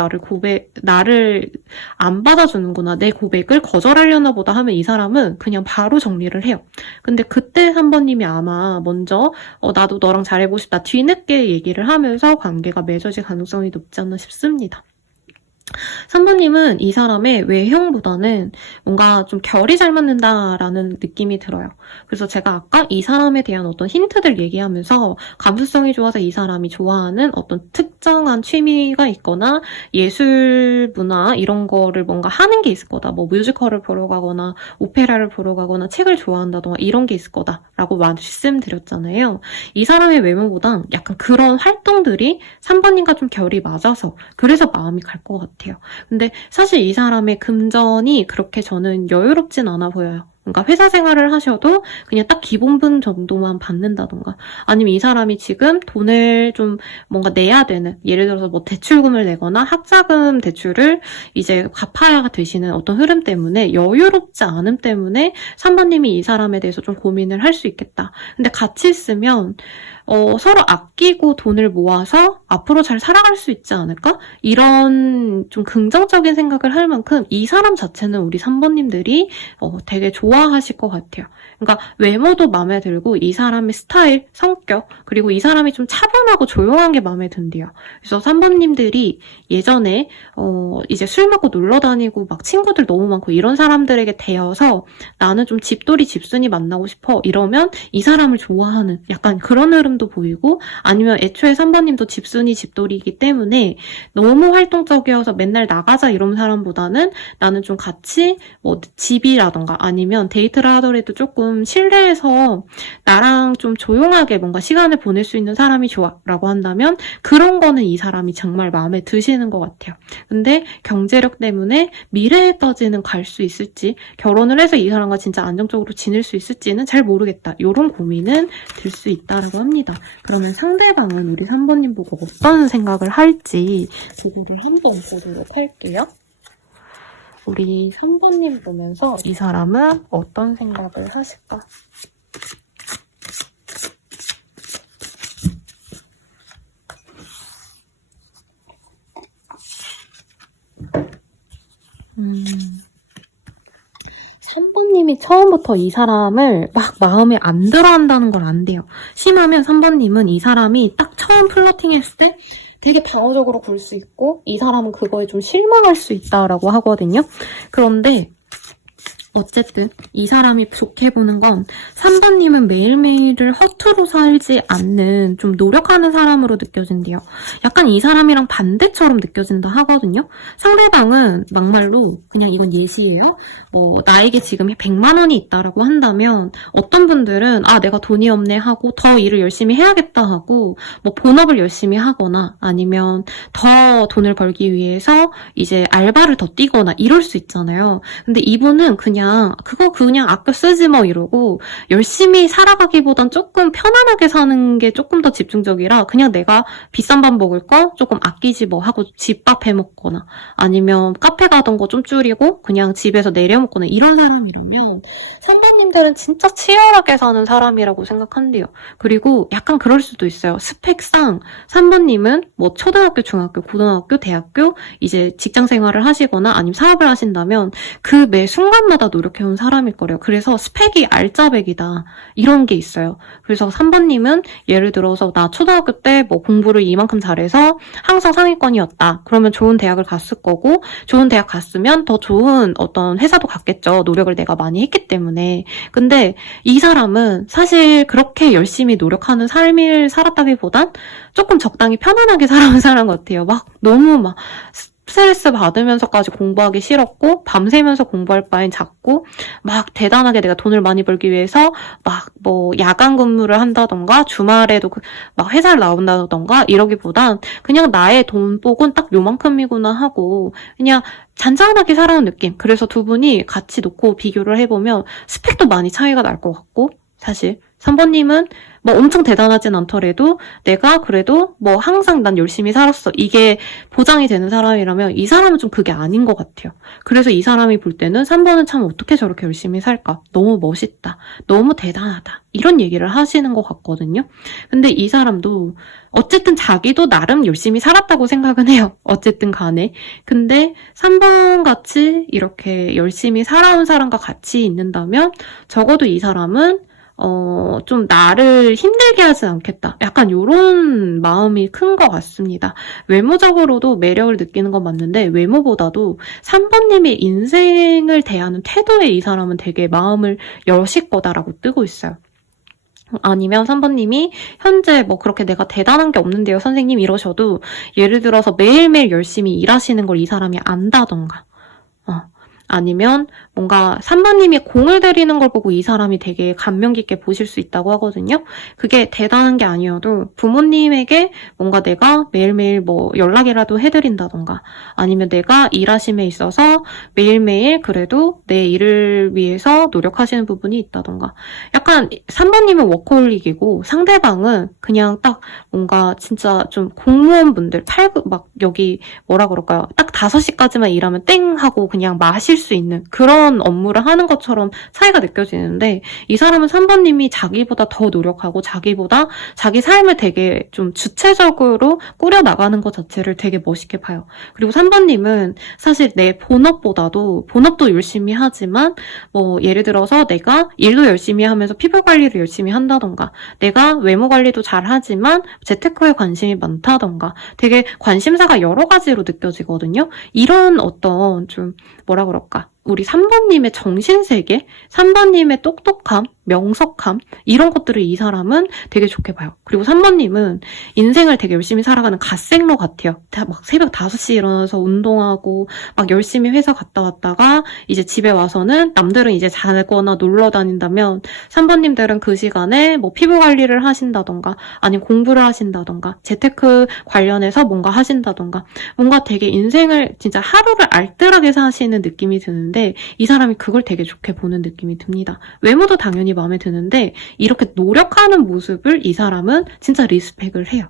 나를 안 받아주는구나 내 고백을 거절하려나 보다 하면 이 사람은 그냥 바로 정리를 해요. 근데 그때 3번님이 아마 먼저 나도 너랑 잘해보고 싶다 뒤늦게 얘기를 하면서 관계가 맺어질 가능성이 높지 않나 싶습니다. 3번님은 이 사람의 외형보다는 뭔가 좀 결이 잘 맞는다라는 느낌이 들어요. 그래서 제가 아까 이 사람에 대한 어떤 힌트들 얘기하면서 감수성이 좋아서 이 사람이 좋아하는 어떤 특정한 취미가 있거나 예술 문화 이런 거를 뭔가 하는 게 있을 거다. 뭐 뮤지컬을 보러 가거나 오페라를 보러 가거나 책을 좋아한다던가 이런 게 있을 거다라고 말씀드렸잖아요. 이 사람의 외모보단 약간 그런 활동들이 3번님과 좀 결이 맞아서 그래서 마음이 갈 것 같아요. 근데 사실 이 사람의 금전이 그렇게 저는 여유롭진 않아 보여요. 그러니까 회사 생활을 하셔도 그냥 딱 기본분 정도만 받는다던가 아니면 이 사람이 지금 돈을 좀 뭔가 내야 되는 예를 들어서 뭐 대출금을 내거나 학자금 대출을 이제 갚아야 되시는 어떤 흐름 때문에 여유롭지 않음 때문에 3번님이 이 사람에 대해서 좀 고민을 할 수 있겠다. 근데 같이 있으면 서로 아끼고 돈을 모아서 앞으로 잘 살아갈 수 있지 않을까? 이런 좀 긍정적인 생각을 할 만큼 이 사람 자체는 우리 3번님들이 되게 좋아하실 것 같아요. 그러니까 외모도 마음에 들고 이 사람의 스타일, 성격, 그리고 이 사람이 좀 차분하고 조용한 게 마음에 든대요. 그래서 3번님들이 예전에 이제 술 먹고 놀러 다니고 막 친구들 너무 많고 이런 사람들에게 대여서 나는 좀 집돌이 집순이 만나고 싶어 이러면 이 사람을 좋아하는 약간 그런 흐름도 보이고 아니면 애초에 3번님도 집순이 집돌이이기 때문에 너무 활동적이어서 맨날 나가자 이런 사람보다는 나는 좀 같이 뭐 집이라던가 아니면 데이트를 하더라도 조금 실내에서 나랑 좀 조용하게 뭔가 시간을 보낼 수 있는 사람이 좋아라고 한다면 그런 거는 이 사람이 정말 마음에 드시는 것 같아요. 근데 경제력 때문에 미래에까지는 갈 수 있을지 결혼을 해서 이 사람과 진짜 안정적으로 지낼 수 있을지는 잘 모르겠다. 이런 고민은 들 수 있다고 합니다. 합니다. 그러면 상대방은 우리 3번님 보고 어떤 생각을 할지 그거를 한번 보도록 할게요. 우리 3번님 보면서 이 사람은 어떤 생각을 하실까? 음... 3번님이 처음부터 이 사람을 막 마음에 안 들어 한다는 걸 안 돼요. 심하면 3번님은 이 사람이 딱 처음 플러팅 했을 때 되게 방어적으로 굴 수 있고 이 사람은 그거에 좀 실망할 수 있다라고 하거든요. 그런데 어쨌든 이 사람이 좋게 보는 건 3번님은 매일매일을 허투루 살지 않는 좀 노력하는 사람으로 느껴진대요. 약간 이 사람이랑 반대처럼 느껴진다 하거든요. 상대방은 막말로 그냥 이건 예시예요. 나에게 지금 100만 원이 있다라고 한다면 어떤 분들은 아 내가 돈이 없네 하고 더 일을 열심히 해야겠다 하고 본업을 열심히 하거나 아니면 더 돈을 벌기 위해서 이제 알바를 더 뛰거나 이럴 수 있잖아요. 근데 이분은 그냥 아껴 쓰지 뭐 이러고 열심히 살아가기보단 조금 편안하게 사는 게 조금 더 집중적이라 그냥 내가 비싼 밥 먹을 거 조금 아끼지 뭐 하고 집밥 해 먹거나 아니면 카페 가던 거 좀 줄이고 그냥 집에서 내려 먹거나 이런 사람이라면 3번님들은 진짜 치열하게 사는 사람이라고 생각한대요. 그리고 약간 그럴 수도 있어요. 스펙상 3번님은 뭐 초등학교, 중학교, 고등학교, 대학교 이제 직장 생활을 하시거나 아니면 사업을 하신다면 그 매 순간마다 노력해온 사람일 거래요. 그래서 스펙이 알짜배기다. 이런 게 있어요. 그래서 3번님은 예를 들어서 나 초등학교 때 뭐 공부를 이만큼 잘해서 항상 상위권이었다. 그러면 좋은 대학을 갔을 거고 좋은 대학 갔으면 더 좋은 어떤 회사도 갔겠죠. 노력을 내가 많이 했기 때문에. 근데 이 사람은 사실 그렇게 열심히 노력하는 삶을 살았다기보단 조금 적당히 편안하게 살아온 사람 같아요. 너무 스트레스 받으면서까지 공부하기 싫었고 밤새면서 공부할 바엔 자꾸 대단하게 내가 돈을 많이 벌기 위해서 야간 근무를 한다던가 주말에도 회사를 나온다던가 이러기보단 그냥 나의 돈복은 딱 요만큼이구나 하고 그냥 잔잔하게 살아온 느낌. 그래서 두 분이 같이 놓고 비교를 해보면 스펙도 많이 차이가 날 것 같고 사실 3번님은 엄청 대단하진 않더라도 내가 그래도 항상 난 열심히 살았어. 이게 보장이 되는 사람이라면 이 사람은 좀 그게 아닌 것 같아요. 그래서 이 사람이 볼 때는 3번은 참 어떻게 저렇게 열심히 살까? 너무 멋있다. 너무 대단하다. 이런 얘기를 하시는 것 같거든요. 근데 이 사람도 어쨌든 자기도 나름 열심히 살았다고 생각은 해요. 어쨌든 간에. 근데 3번 같이 이렇게 열심히 살아온 사람과 같이 있는다면 적어도 이 사람은 좀 나를 힘들게 하진 않겠다. 약간 요런 마음이 큰 것 같습니다. 외모적으로도 매력을 느끼는 건 맞는데 외모보다도 3번님의 인생을 대하는 태도에 이 사람은 되게 마음을 여실 거다라고 뜨고 있어요. 아니면 3번님이 현재 그렇게 내가 대단한 게 없는데요 선생님 이러셔도 예를 들어서 매일매일 열심히 일하시는 걸 이 사람이 안다던가 아니면 뭔가 3번님이 공을 들이는 걸 보고 이 사람이 되게 감명 깊게 보실 수 있다고 하거든요. 그게 대단한 게 아니어도 부모님에게 뭔가 내가 매일매일 연락이라도 해드린다던가 아니면 내가 일하심에 있어서 매일매일 그래도 내 일을 위해서 노력하시는 부분이 있다던가 약간 3번님은 워커홀릭이고 상대방은 그냥 딱 뭔가 진짜 좀 공무원분들 여기 뭐라 그럴까요? 딱 5시까지만 일하면 땡 하고 그냥 마실 수 있는 그런 업무를 하는 것처럼 차이가 느껴지는데 이 사람은 3번님이 자기보다 더 노력하고 자기보다 자기 삶을 되게 좀 주체적으로 꾸려나가는 것 자체를 되게 멋있게 봐요. 그리고 3번님은 사실 내 본업도 열심히 하지만 예를 들어서 내가 일도 열심히 하면서 피부 관리를 열심히 한다던가 내가 외모 관리도 잘 하지만 재테크에 관심이 많다던가 되게 관심사가 여러 가지로 느껴지거든요. 이런 어떤 좀 뭐라 그럴까 우리 3번님의 정신세계, 3번님의 똑똑함, 명석함 이런 것들을 이 사람은 되게 좋게 봐요. 그리고 3번님은 인생을 되게 열심히 살아가는 갓생러 같아요. 새벽 5시에 일어나서 운동하고 열심히 회사 갔다 왔다가 이제 집에 와서는 남들은 이제 자거나 놀러 다닌다면 3번님들은 그 시간에 피부 관리를 하신다던가 아니면 공부를 하신다던가 재테크 관련해서 뭔가 하신다던가 뭔가 되게 인생을 진짜 하루를 알뜰하게 사시는 느낌이 드는데 있는데 이 사람이 그걸 되게 좋게 보는 느낌이 듭니다. 외모도 당연히 마음에 드는데 이렇게 노력하는 모습을 이 사람은 진짜 리스펙을 해요.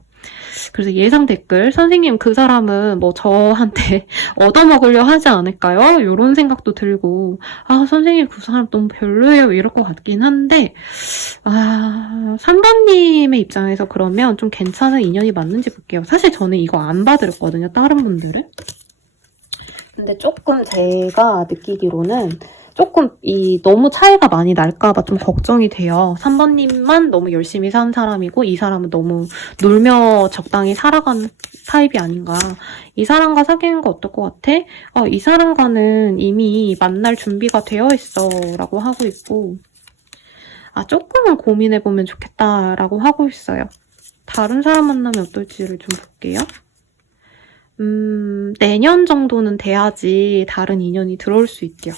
그래서 예상 댓글, 선생님 그 사람은 뭐 저한테 얻어먹으려 하지 않을까요? 이런 생각도 들고, 아, 선생님 그 사람 너무 별로예요. 이럴 것 같긴 한데, 3번님의 입장에서 그러면 좀 괜찮은 인연이 맞는지 볼게요. 사실 저는 이거 안 봐드렸거든요. 다른 분들은. 근데 조금 제가 느끼기로는 조금 너무 차이가 많이 날까봐 좀 걱정이 돼요. 3번님만 너무 열심히 산 사람이고 이 사람은 너무 놀며 적당히 살아가는 타입이 아닌가. 이 사람과 사귀는 거 어떨 것 같아? 이 사람과는 이미 만날 준비가 되어 있어 라고 하고 있고, 조금은 고민해보면 좋겠다라고 하고 있어요. 다른 사람 만나면 어떨지를 좀 볼게요. 내년 정도는 돼야지 다른 인연이 들어올 수 있대요.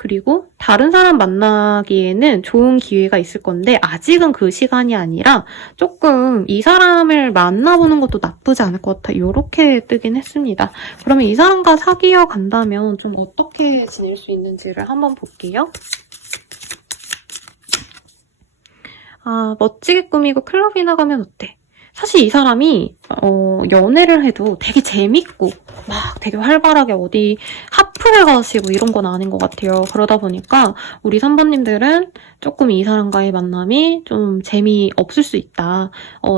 그리고 다른 사람 만나기에는 좋은 기회가 있을 건데 아직은 그 시간이 아니라 조금 이 사람을 만나보는 것도 나쁘지 않을 것 같아. 이렇게 뜨긴 했습니다. 그러면 이 사람과 사귀어 간다면 좀 어떻게 지낼 수 있는지를 한번 볼게요. 멋지게 꾸미고 클럽이나 가면 어때? 사실 이 사람이 연애를 해도 되게 재밌고 막 되게 활발하게 어디 하프를 가시고 이런 건 아닌 것 같아요. 그러다 보니까 우리 3번님들은 조금 이 사람과의 만남이 좀 재미없을 수 있다.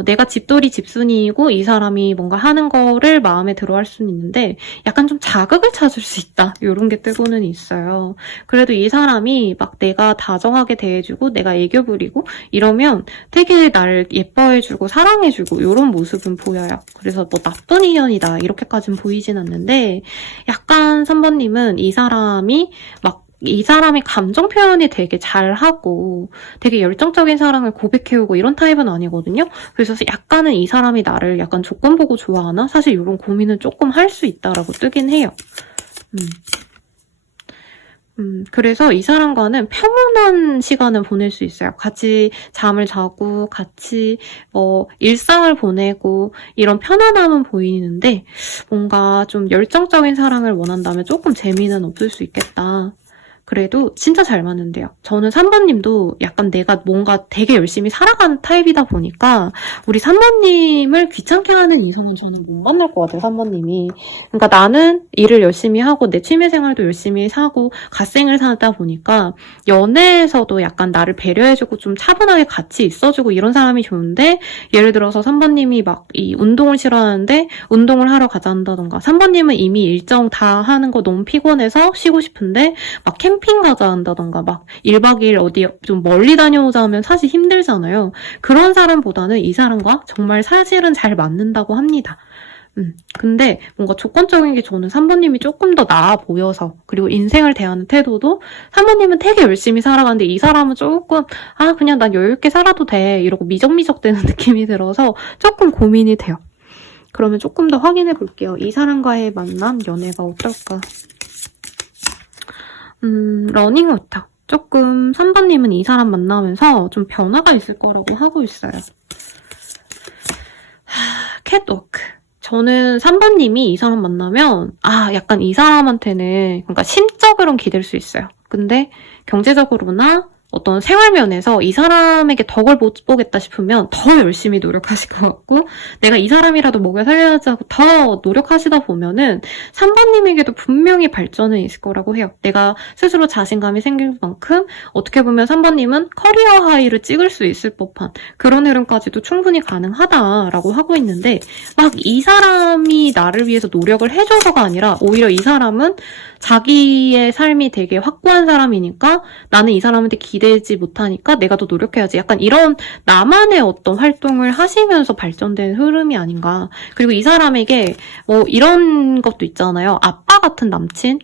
내가 집돌이 집순이이고 이 사람이 뭔가 하는 거를 마음에 들어 할 수는 있는데 약간 좀 자극을 찾을 수 있다. 이런 게 뜨고는 있어요. 그래도 이 사람이 막 내가 다정하게 대해주고 내가 애교 부리고 이러면 되게 날 예뻐해주고 사랑해주고 이런 모습은 보여요. 그래서 뭐 나쁜 인연이다 이렇게까지는 보이진 않는데 약간 3번님은 이 사람이 감정 표현이 되게 잘하고 되게 열정적인 사랑을 고백해오고 이런 타입은 아니거든요. 그래서 약간은 이 사람이 나를 약간 조건 보고 좋아하나? 사실 이런 고민은 조금 할 수 있다라고 뜨긴 해요. 그래서 이 사람과는 평온한 시간을 보낼 수 있어요. 같이 잠을 자고 같이 일상을 보내고 이런 편안함은 보이는데 뭔가 좀 열정적인 사랑을 원한다면 조금 재미는 없을 수 있겠다. 그래도 진짜 잘 맞는데요. 저는 3번님도 약간 내가 뭔가 되게 열심히 살아가는 타입이다 보니까 우리 3번님을 귀찮게 하는 이성은 저는 못 만날 것 같아요, 3번님이. 그러니까 나는 일을 열심히 하고 내 취미생활도 열심히 사고 갓생을 사다 보니까 연애에서도 약간 나를 배려해주고 좀 차분하게 같이 있어주고 이런 사람이 좋은데 예를 들어서 3번님이 막 이 운동을 싫어하는데 운동을 하러 가자 한다던가 3번님은 이미 일정 다 하는 거 너무 피곤해서 쉬고 싶은데 막 캠핑 가자 한다던가 막 1박 2일 어디 좀 멀리 다녀오자 하면 사실 힘들잖아요. 그런 사람보다는 이 사람과 정말 사실은 잘 맞는다고 합니다. 근데 뭔가 조건적인 게 저는 3번님이 조금 더 나아 보여서 그리고 인생을 대하는 태도도 3번님은 되게 열심히 살아가는데 이 사람은 조금 그냥 난 여유있게 살아도 돼 이러고 미적미적 되는 느낌이 들어서 조금 고민이 돼요. 그러면 조금 더 확인해 볼게요. 이 사람과의 만남, 연애가 어떨까? 러닝워터. 조금 3번님은 이 사람 만나면서 좀 변화가 있을 거라고 하고 있어요. 캣워크. 저는 3번님이 이 사람 만나면 약간 이 사람한테는 그러니까 심적으로는 기댈 수 있어요. 근데 경제적으로나 어떤 생활면에서 이 사람에게 덕을 못 보겠다 싶으면 더 열심히 노력하실 것 같고 내가 이 사람이라도 먹여 살려야지 하고 더 노력하시다 보면은 3번님에게도 분명히 발전은 있을 거라고 해요. 내가 스스로 자신감이 생길 만큼 어떻게 보면 3번님은 커리어 하이를 찍을 수 있을 법한 그런 흐름까지도 충분히 가능하다라고 하고 있는데 막 이 사람이 나를 위해서 노력을 해줘서가 아니라 오히려 이 사람은 자기의 삶이 되게 확고한 사람이니까 나는 이 사람한테 기대지 못하니까 내가 더 노력해야지. 약간 이런 나만의 어떤 활동을 하시면서 발전된 흐름이 아닌가. 그리고 이 사람에게 이런 것도 있잖아요. 아빠 같은 남친?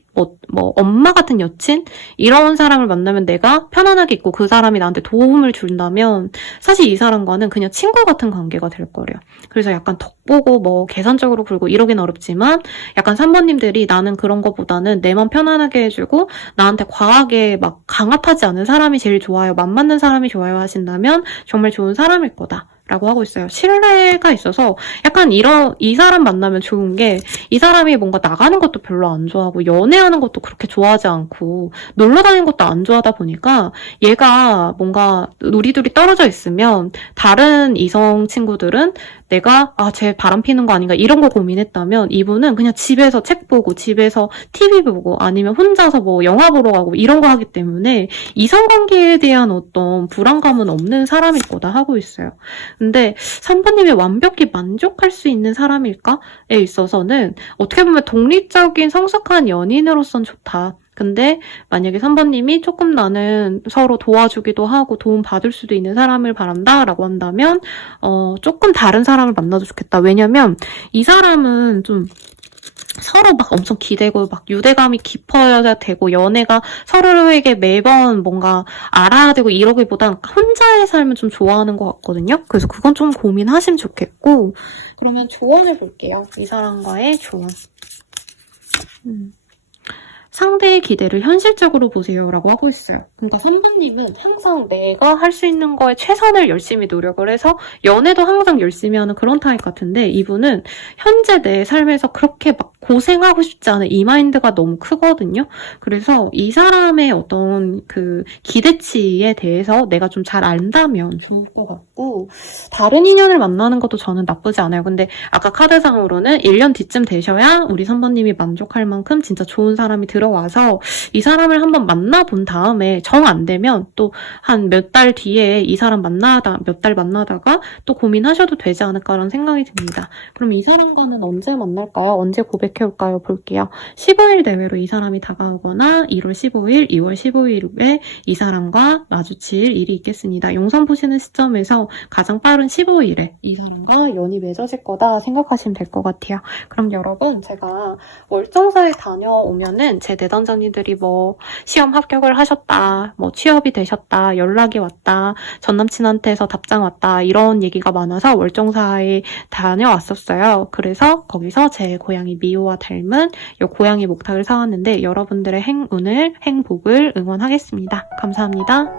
엄마 같은 여친? 이런 사람을 만나면 내가 편안하게 있고 그 사람이 나한테 도움을 준다면 사실 이 사람과는 그냥 친구 같은 관계가 될 거래요. 그래서 약간 덕보고 계산적으로 굴고 이러긴 어렵지만 약간 3번님들이 나는 그런 거보다는 내맘 편안하게 해주고 나한테 과하게 막 강압하지 않은 사람이 제일 좋아요. 맘 맞는 사람이 좋아요 하신다면 정말 좋은 사람일 거다. 라고 하고 있어요. 신뢰가 있어서 약간 이 사람 만나면 좋은 게 이 사람이 뭔가 나가는 것도 별로 안 좋아하고 연애하는 것도 그렇게 좋아하지 않고 놀러 다니는 것도 안 좋아하다 보니까 얘가 뭔가 우리둘이 떨어져 있으면 다른 이성 친구들은 내가 쟤 바람 피는 거 아닌가 이런 거 고민했다면 이분은 그냥 집에서 책 보고 집에서 TV 보고 아니면 혼자서 뭐 영화 보러 가고 이런 거 하기 때문에 이성관계에 대한 어떤 불안감은 없는 사람일 거다 하고 있어요. 근데 3번님이 완벽히 만족할 수 있는 사람일까에 있어서는 어떻게 보면 독립적인 성숙한 연인으로선 좋다. 근데 만약에 3번님이 조금 나는 서로 도와주기도 하고 도움 받을 수도 있는 사람을 바란다 라고 한다면 조금 다른 사람을 만나도 좋겠다. 왜냐면 이 사람은 좀 서로 막 엄청 기대고 막 유대감이 깊어야 되고 연애가 서로에게 매번 뭔가 알아야 되고 이러기보단 혼자의 삶을 좀 좋아하는 것 같거든요. 그래서 그건 좀 고민하시면 좋겠고 그러면 조언을 볼게요. 이 사람과의 조언. 상대의 기대를 현실적으로 보세요 라고 하고 있어요. 그러니까 3번님은 항상 내가 할 수 있는 거에 최선을 열심히 노력을 해서 연애도 항상 열심히 하는 그런 타입 같은데 이분은 현재 내 삶에서 그렇게 막 고생하고 싶지 않은 이 마인드가 너무 크거든요. 그래서 이 사람의 어떤 그 기대치에 대해서 내가 좀 잘 안다면 좋을 것 같고 다른 인연을 만나는 것도 저는 나쁘지 않아요. 근데 아까 카드상으로는 1년 뒤쯤 되셔야 우리 3번님이 만족할 만큼 진짜 좋은 사람이 들어와서 이 사람을 한번 만나본 다음에 정 안 되면 또 한 몇 달 뒤에 이 사람 몇 달 만나다가 또 고민하셔도 되지 않을까라는 생각이 듭니다. 그럼 이 사람과는 언제 만날까요? 언제 고백해올까요? 볼게요. 15일 내외로 이 사람이 다가오거나 1월 15일, 2월 15일에 이 사람과 마주칠 일이 있겠습니다. 용선 보시는 시점에서 가장 빠른 15일에 이 사람과 연이 맺어질 거다 생각하시면 될 것 같아요. 그럼 여러분 제가 월정사에 다녀오면은 제 내담자님들이 뭐 시험 합격을 하셨다, 뭐 취업이 되셨다, 연락이 왔다, 전남친한테서 답장 왔다 이런 얘기가 많아서 월정사에 다녀왔었어요. 그래서 거기서 제 고양이 미호와 닮은 이 고양이 목탁을 사왔는데 여러분들의 행운을, 행복을 응원하겠습니다. 감사합니다.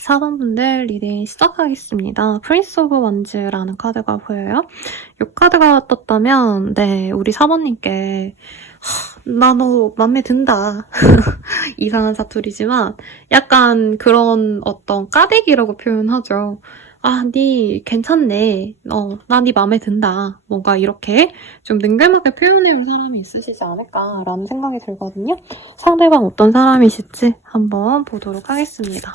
4번분들 리딩 시작하겠습니다. 프린스 오브 원즈라는 카드가 보여요. 이 카드가 떴다면 네, 우리 4번님께 나 너 맘에 든다. 이상한 사투리지만 약간 그런 어떤 까대기라고 표현하죠. 아, 니 괜찮네. 나 니 맘에 든다. 뭔가 이렇게 좀 능글맞게 표현해온 사람이 있으시지 않을까라는 생각이 들거든요. 상대방 어떤 사람이실지 한번 보도록 하겠습니다.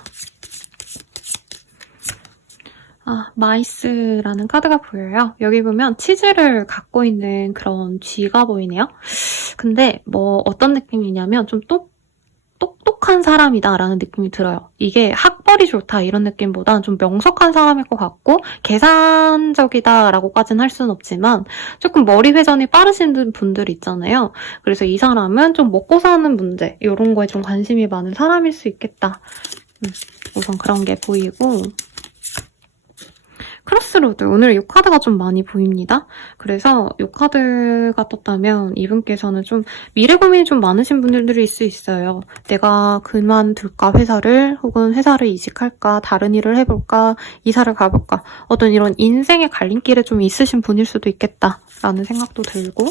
마이스라는 카드가 보여요. 여기 보면 치즈를 갖고 있는 그런 쥐가 보이네요. 근데 뭐 어떤 느낌이냐면 좀 똑똑한 사람이다라는 느낌이 들어요. 이게 학벌이 좋다 이런 느낌보단 좀 명석한 사람일 것 같고 계산적이다라고까지는 할 수는 없지만 조금 머리 회전이 빠르신 분들 있잖아요. 그래서 이 사람은 좀 먹고 사는 문제 이런 거에 좀 관심이 많은 사람일 수 있겠다. 우선 그런 게 보이고 크로스로드, 오늘 이 카드가 좀 많이 보입니다. 그래서 이 카드가 떴다면 이분께서는 좀 미래 고민이 좀 많으신 분들이 있을 수 있어요. 내가 그만둘까 회사를, 혹은 회사를 이직할까, 다른 일을 해볼까, 이사를 가볼까, 어떤 이런 인생의 갈림길에 좀 있으신 분일 수도 있겠다라는 생각도 들고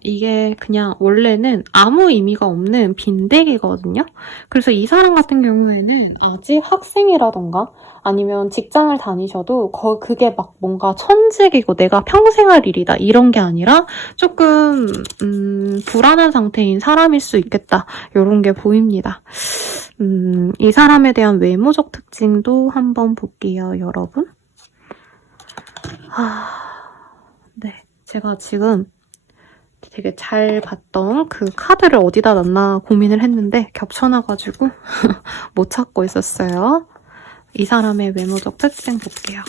이게 그냥 원래는 아무 의미가 없는 빈대기거든요. 그래서 이 사람 같은 경우에는 아직 학생이라던가 아니면 직장을 다니셔도 그게 막 뭔가 천직이고 내가 평생 할 일이다 이런 게 아니라 조금 불안한 상태인 사람일 수 있겠다 이런 게 보입니다. 이 사람에 대한 외모적 특징도 한번 볼게요, 여러분. 네, 제가 지금 되게 잘 봤던 그 카드를 어디다 놨나 고민을 했는데 겹쳐놔가지고 못 찾고 있었어요. 이 사람의 외모적 특징 볼게요.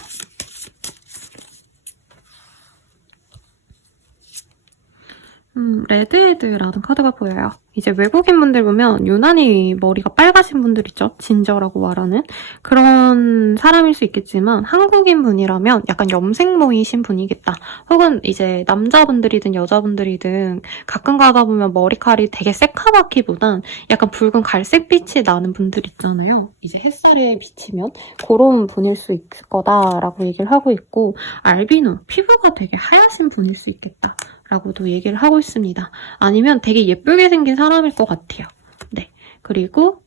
레드헤드라는 카드가 보여요. 이제 외국인 분들 보면 유난히 머리가 빨가신 분들 있죠? 진저라고 말하는 그런 사람일 수 있겠지만 한국인 분이라면 약간 염색모이신 분이겠다. 혹은 이제 남자분들이든 여자분들이든 가끔 가다 보면 머리칼이 되게 새카맣기보단 약간 붉은 갈색빛이 나는 분들 있잖아요. 이제 햇살에 비치면 그런 분일 수 있을 거다라고 얘기를 하고 있고 알비노, 피부가 되게 하얗신 분일 수 있겠다. 라고도 얘기를 하고 있습니다. 아니면 되게 예쁘게 생긴 사람일 것 같아요. 네. 그리고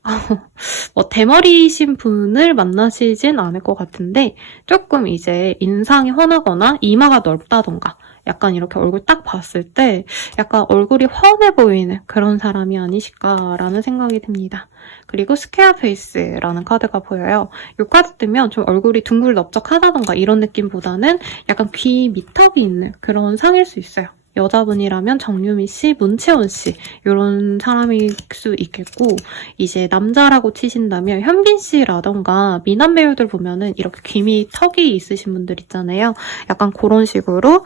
뭐 대머리이신 분을 만나시진 않을 것 같은데 조금 이제 인상이 훤하거나 이마가 넓다던가 약간 이렇게 얼굴 딱 봤을 때 약간 얼굴이 훤해 보이는 그런 사람이 아니실까라는 생각이 듭니다. 그리고 스퀘어 페이스라는 카드가 보여요. 이 카드 뜨면 좀 얼굴이 둥글넓적하다던가 이런 느낌보다는 약간 귀 미턱이 있는 그런 상일 수 있어요. 여자분이라면 정유미 씨, 문채원 씨 이런 사람일 수 있겠고 이제 남자라고 치신다면 현빈 씨라던가 미남 배우들 보면은 이렇게 귀미 턱이 있으신 분들 있잖아요. 약간 그런 식으로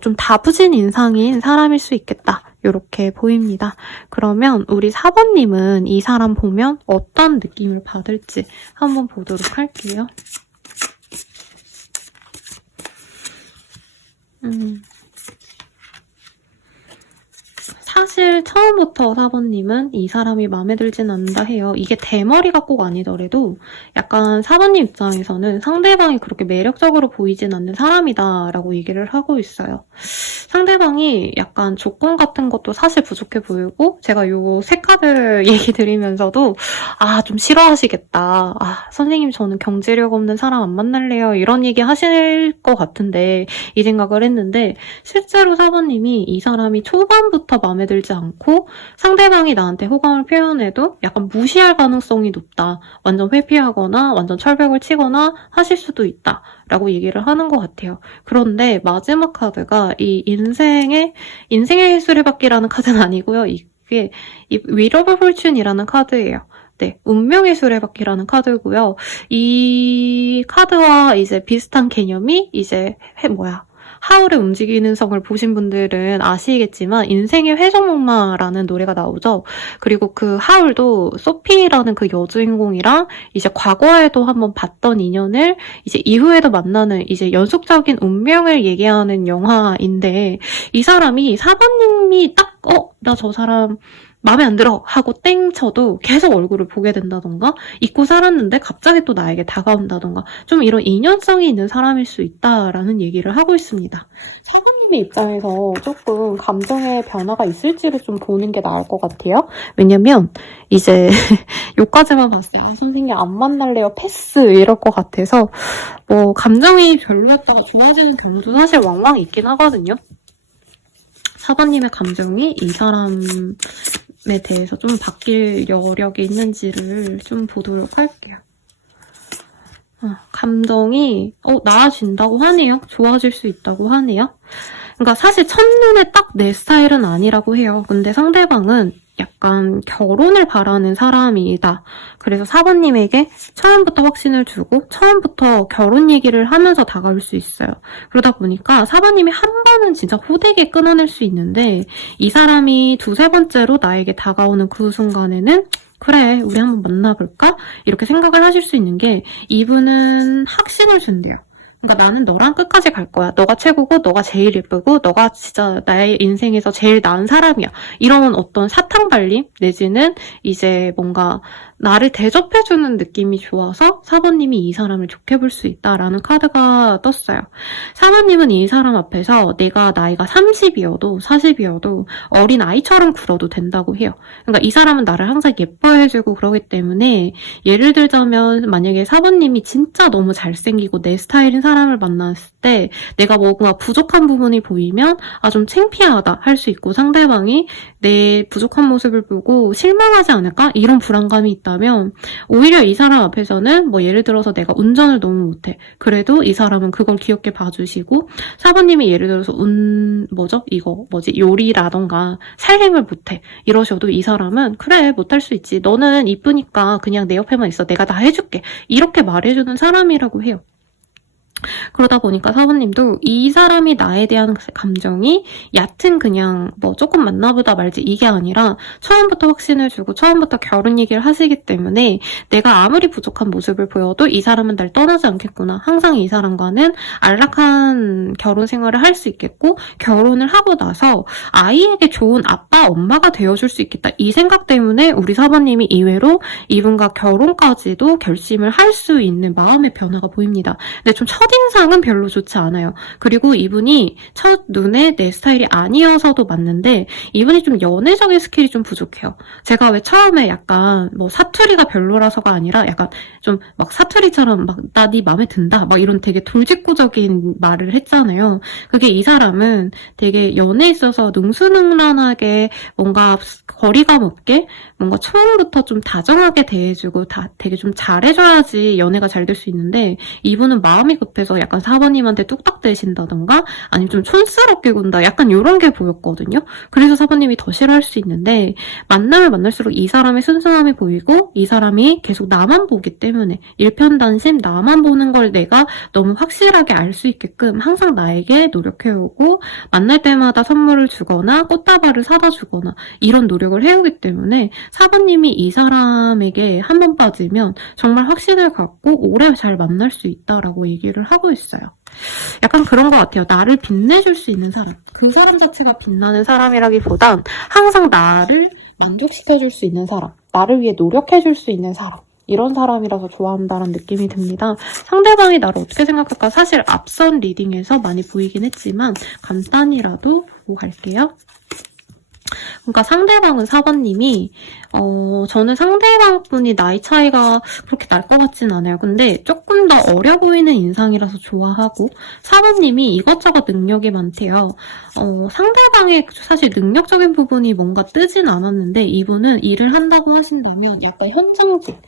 좀 다부진 인상인 사람일 수 있겠다. 이렇게 보입니다. 그러면 우리 4번님은 이 사람 보면 어떤 느낌을 받을지 한번 보도록 할게요. 사실 처음부터 4번님은 이 사람이 마음에 들진 않는다 해요. 이게 대머리가 꼭 아니더라도 약간 4번님 입장에서는 상대방이 그렇게 매력적으로 보이진 않는 사람이다 라고 얘기를 하고 있어요. 상대방이 약간 조건 같은 것도 사실 부족해 보이고 제가 요 세 카드 얘기 드리면서도 좀 싫어하시겠다. 선생님 저는 경제력 없는 사람 안 만날래요. 이런 얘기 하실 것 같은데 이 생각을 했는데 실제로 4번님이 이 사람이 초반부터 마음에 들지 않고 상대방이 나한테 호감을 표현해도 약간 무시할 가능성이 높다. 완전 회피하거나 완전 철벽을 치거나 하실 수도 있다. 라고 얘기를 하는 것 같아요. 그런데 마지막 카드가 이 인생의 수레바퀴라는 카드는 아니고요. 이게 윌 오브 폴춘이라는 카드예요. 네, 운명의 수레바퀴라는 카드고요. 이 카드와 이제 비슷한 개념이 이제 하울의 움직이는 성을 보신 분들은 아시겠지만 인생의 회전목마라는 노래가 나오죠. 그리고 그 하울도 소피라는 그 여주인공이랑 이제 과거에도 한번 봤던 인연을 이제 이후에도 만나는 이제 연속적인 운명을 얘기하는 영화인데 이 사람이 4번님이 딱 나 저 사람 마음에 안 들어 하고 땡 쳐도 계속 얼굴을 보게 된다던가 잊고 살았는데 갑자기 또 나에게 다가온다던가 좀 이런 인연성이 있는 사람일 수 있다라는 얘기를 하고 있습니다. 사부님의 입장에서 조금 감정의 변화가 있을지를 좀 보는 게 나을 것 같아요. 왜냐면 이제 요까지만 봤어요. 선생님 안 만날래요 패스 이럴 것 같아서 뭐 감정이 별로였다가 좋아지는 경우도 사실 왕왕 있긴 하거든요. 사부님의 감정이 이 사람에 대해서 좀 바뀔 여력이 있는지를 좀 보도록 할게요. 감정이 나아진다고 하네요. 좋아질 수 있다고 하네요. 그러니까 사실 첫눈에 딱 내 스타일은 아니라고 해요. 근데 상대방은 약간 결혼을 바라는 사람이다. 그래서 사부님에게 처음부터 확신을 주고 처음부터 결혼 얘기를 하면서 다가올 수 있어요. 그러다 보니까 사부님이 한 번은 진짜 호되게 끊어낼 수 있는데 이 사람이 두세 번째로 나에게 다가오는 그 순간에는 그래, 우리 한번 만나볼까? 이렇게 생각을 하실 수 있는 게 이분은 확신을 준대요. 그러니까 나는 너랑 끝까지 갈 거야. 너가 최고고 너가 제일 예쁘고 너가 진짜 나의 인생에서 제일 나은 사람이야. 이런 어떤 사탕발림 내지는 이제 뭔가 나를 대접해주는 느낌이 좋아서 사부님이 이 사람을 좋게 볼 수 있다라는 카드가 떴어요. 사부님은 이 사람 앞에서 내가 나이가 30이어도 40이어도 어린 아이처럼 굴어도 된다고 해요. 그러니까 이 사람은 나를 항상 예뻐해주고 그러기 때문에 예를 들자면 만약에 사부님이 진짜 너무 잘생기고 내 스타일인 사람을 만났을 때 내가 뭔가 부족한 부분이 보이면 좀 창피하다 할 수 있고 상대방이 내 부족한 모습을 보고 실망하지 않을까? 이런 불안감이 있다면 오히려 이 사람 앞에서는 뭐 예를 들어서 내가 운전을 너무 못해. 그래도 이 사람은 그걸 귀엽게 봐주시고 사부님이 예를 들어서 요리라던가 살림을 못해. 이러셔도 이 사람은 그래 못할 수 있지. 너는 이쁘니까 그냥 내 옆에만 있어. 내가 다 해줄게. 이렇게 말해주는 사람이라고 해요. 그러다 보니까 사부님도 이 사람이 나에 대한 감정이 얕은 그냥 뭐 조금 만나보다 말지 이게 아니라 처음부터 확신을 주고 처음부터 결혼 얘기를 하시기 때문에 내가 아무리 부족한 모습을 보여도 이 사람은 날 떠나지 않겠구나. 항상 이 사람과는 안락한 결혼 생활을 할 수 있겠고 결혼을 하고 나서 아이에게 좋은 아빠, 엄마가 되어줄 수 있겠다. 이 생각 때문에 우리 사부님이 이외로 이분과 결혼까지도 결심을 할 수 있는 마음의 변화가 보입니다. 근데 좀 첫인상은 별로 좋지 않아요. 그리고 이분이 첫눈에 내 스타일이 아니어서도 맞는데 이분이 좀 연애적인 스킬이 좀 부족해요. 제가 왜 처음에 약간 뭐 사투리가 별로라서가 아니라 약간 좀 막 사투리처럼 막 나 네 맘에 든다 막 이런 되게 돌직구적인 말을 했잖아요. 그게 이 사람은 되게 연애에 있어서 능수능란하게 뭔가 거리감 없게 뭔가 처음부터 좀 다정하게 대해주고 되게 좀 잘해줘야지 연애가 잘 될 수 있는데 이분은 마음이 급해서 약간 사부님한테 뚝딱 대신다던가 아니면 좀 촌스럽게 군다 약간 이런 게 보였거든요. 그래서 사부님이 더 싫어할 수 있는데 만나면 만날수록 이 사람의 순수함이 보이고 이 사람이 계속 나만 보기 때문에 일편단심 나만 보는 걸 내가 너무 확실하게 알 수 있게끔 항상 나에게 노력해오고 만날 때마다 선물을 주거나 꽃다발을 사다 주거나 이런 노력을 해오기 때문에 사부님이 이 사람에게 한 번 빠지면 정말 확신을 갖고 오래 잘 만날 수 있다라고 얘기를 하고 있어요. 약간 그런 것 같아요. 나를 빛내줄 수 있는 사람. 그 사람 자체가 빛나는 사람이라기보단 항상 나를 만족시켜줄 수 있는 사람. 나를 위해 노력해줄 수 있는 사람. 이런 사람이라서 좋아한다는 느낌이 듭니다. 상대방이 나를 어떻게 생각할까? 사실 앞선 리딩에서 많이 보이긴 했지만 간단히라도 보고 갈게요. 그러니까 상대방은 4번님이 저는 상대방분이 나이 차이가 그렇게 날 것 같진 않아요. 근데 조금 더 어려 보이는 인상이라서 좋아하고 4번님이 이것저것 능력이 많대요. 상대방의 사실 능력적인 부분이 뭔가 뜨진 않았는데 이분은 일을 한다고 하신다면 약간 현장직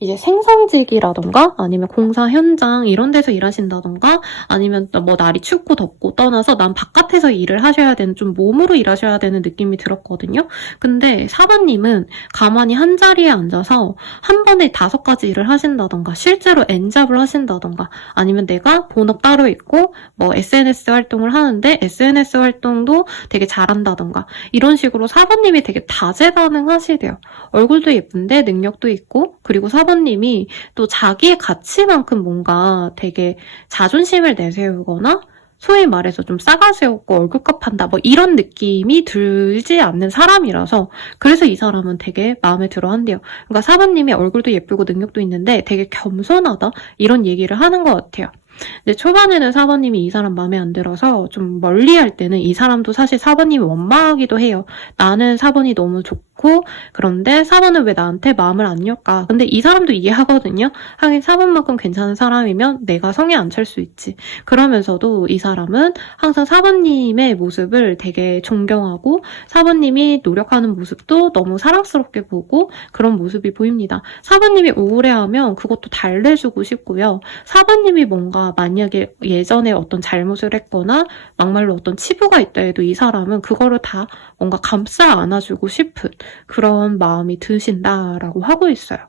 이제 생성직이라던가 아니면 공사 현장 이런 데서 일하신다던가 아니면 뭐 날이 춥고 덥고 떠나서 난 바깥에서 일을 하셔야 되는 좀 몸으로 일하셔야 되는 느낌이 들었거든요. 근데 사바님은 가만히 한 자리에 앉아서 한 번에 5가지 일을 하신다던가 실제로 N잡을 하신다던가 아니면 내가 본업 따로 있고 뭐 SNS 활동을 하는데 SNS 활동도 되게 잘한다던가 이런 식으로 사바님이 되게 다재다능하시대요. 얼굴도 예쁜데 능력도 있고 그리고 사부님이 또 자기의 가치만큼 뭔가 되게 자존심을 내세우거나 소위 말해서 좀 싸가지 없고 얼굴값 한다 뭐 이런 느낌이 들지 않는 사람이라서 그래서 이 사람은 되게 마음에 들어 한대요. 그러니까 사부님이 얼굴도 예쁘고 능력도 있는데 되게 겸손하다 이런 얘기를 하는 것 같아요. 근데 초반에는 사부님이 이 사람 마음에 안 들어서 좀 멀리할 때는 이 사람도 사실 사부님이 원망하기도 해요. 나는 사부님이 너무 좋고 그런데 사부는 왜 나한테 마음을 안 열까? 근데 이 사람도 이해하거든요. 하긴 사부만큼 괜찮은 사람이면 내가 성에 안 찰 수 있지. 그러면서도 이 사람은 항상 사부님의 모습을 되게 존경하고 사부님이 노력하는 모습도 너무 사랑스럽게 보고 그런 모습이 보입니다. 사부님이 우울해하면 그것도 달래주고 싶고요. 사부님이 뭔가 만약에 예전에 어떤 잘못을 했거나 막말로 어떤 치부가 있다 해도 이 사람은 그거를 다 뭔가 감싸 안아주고 싶은 그런 마음이 드신다라고 하고 있어요.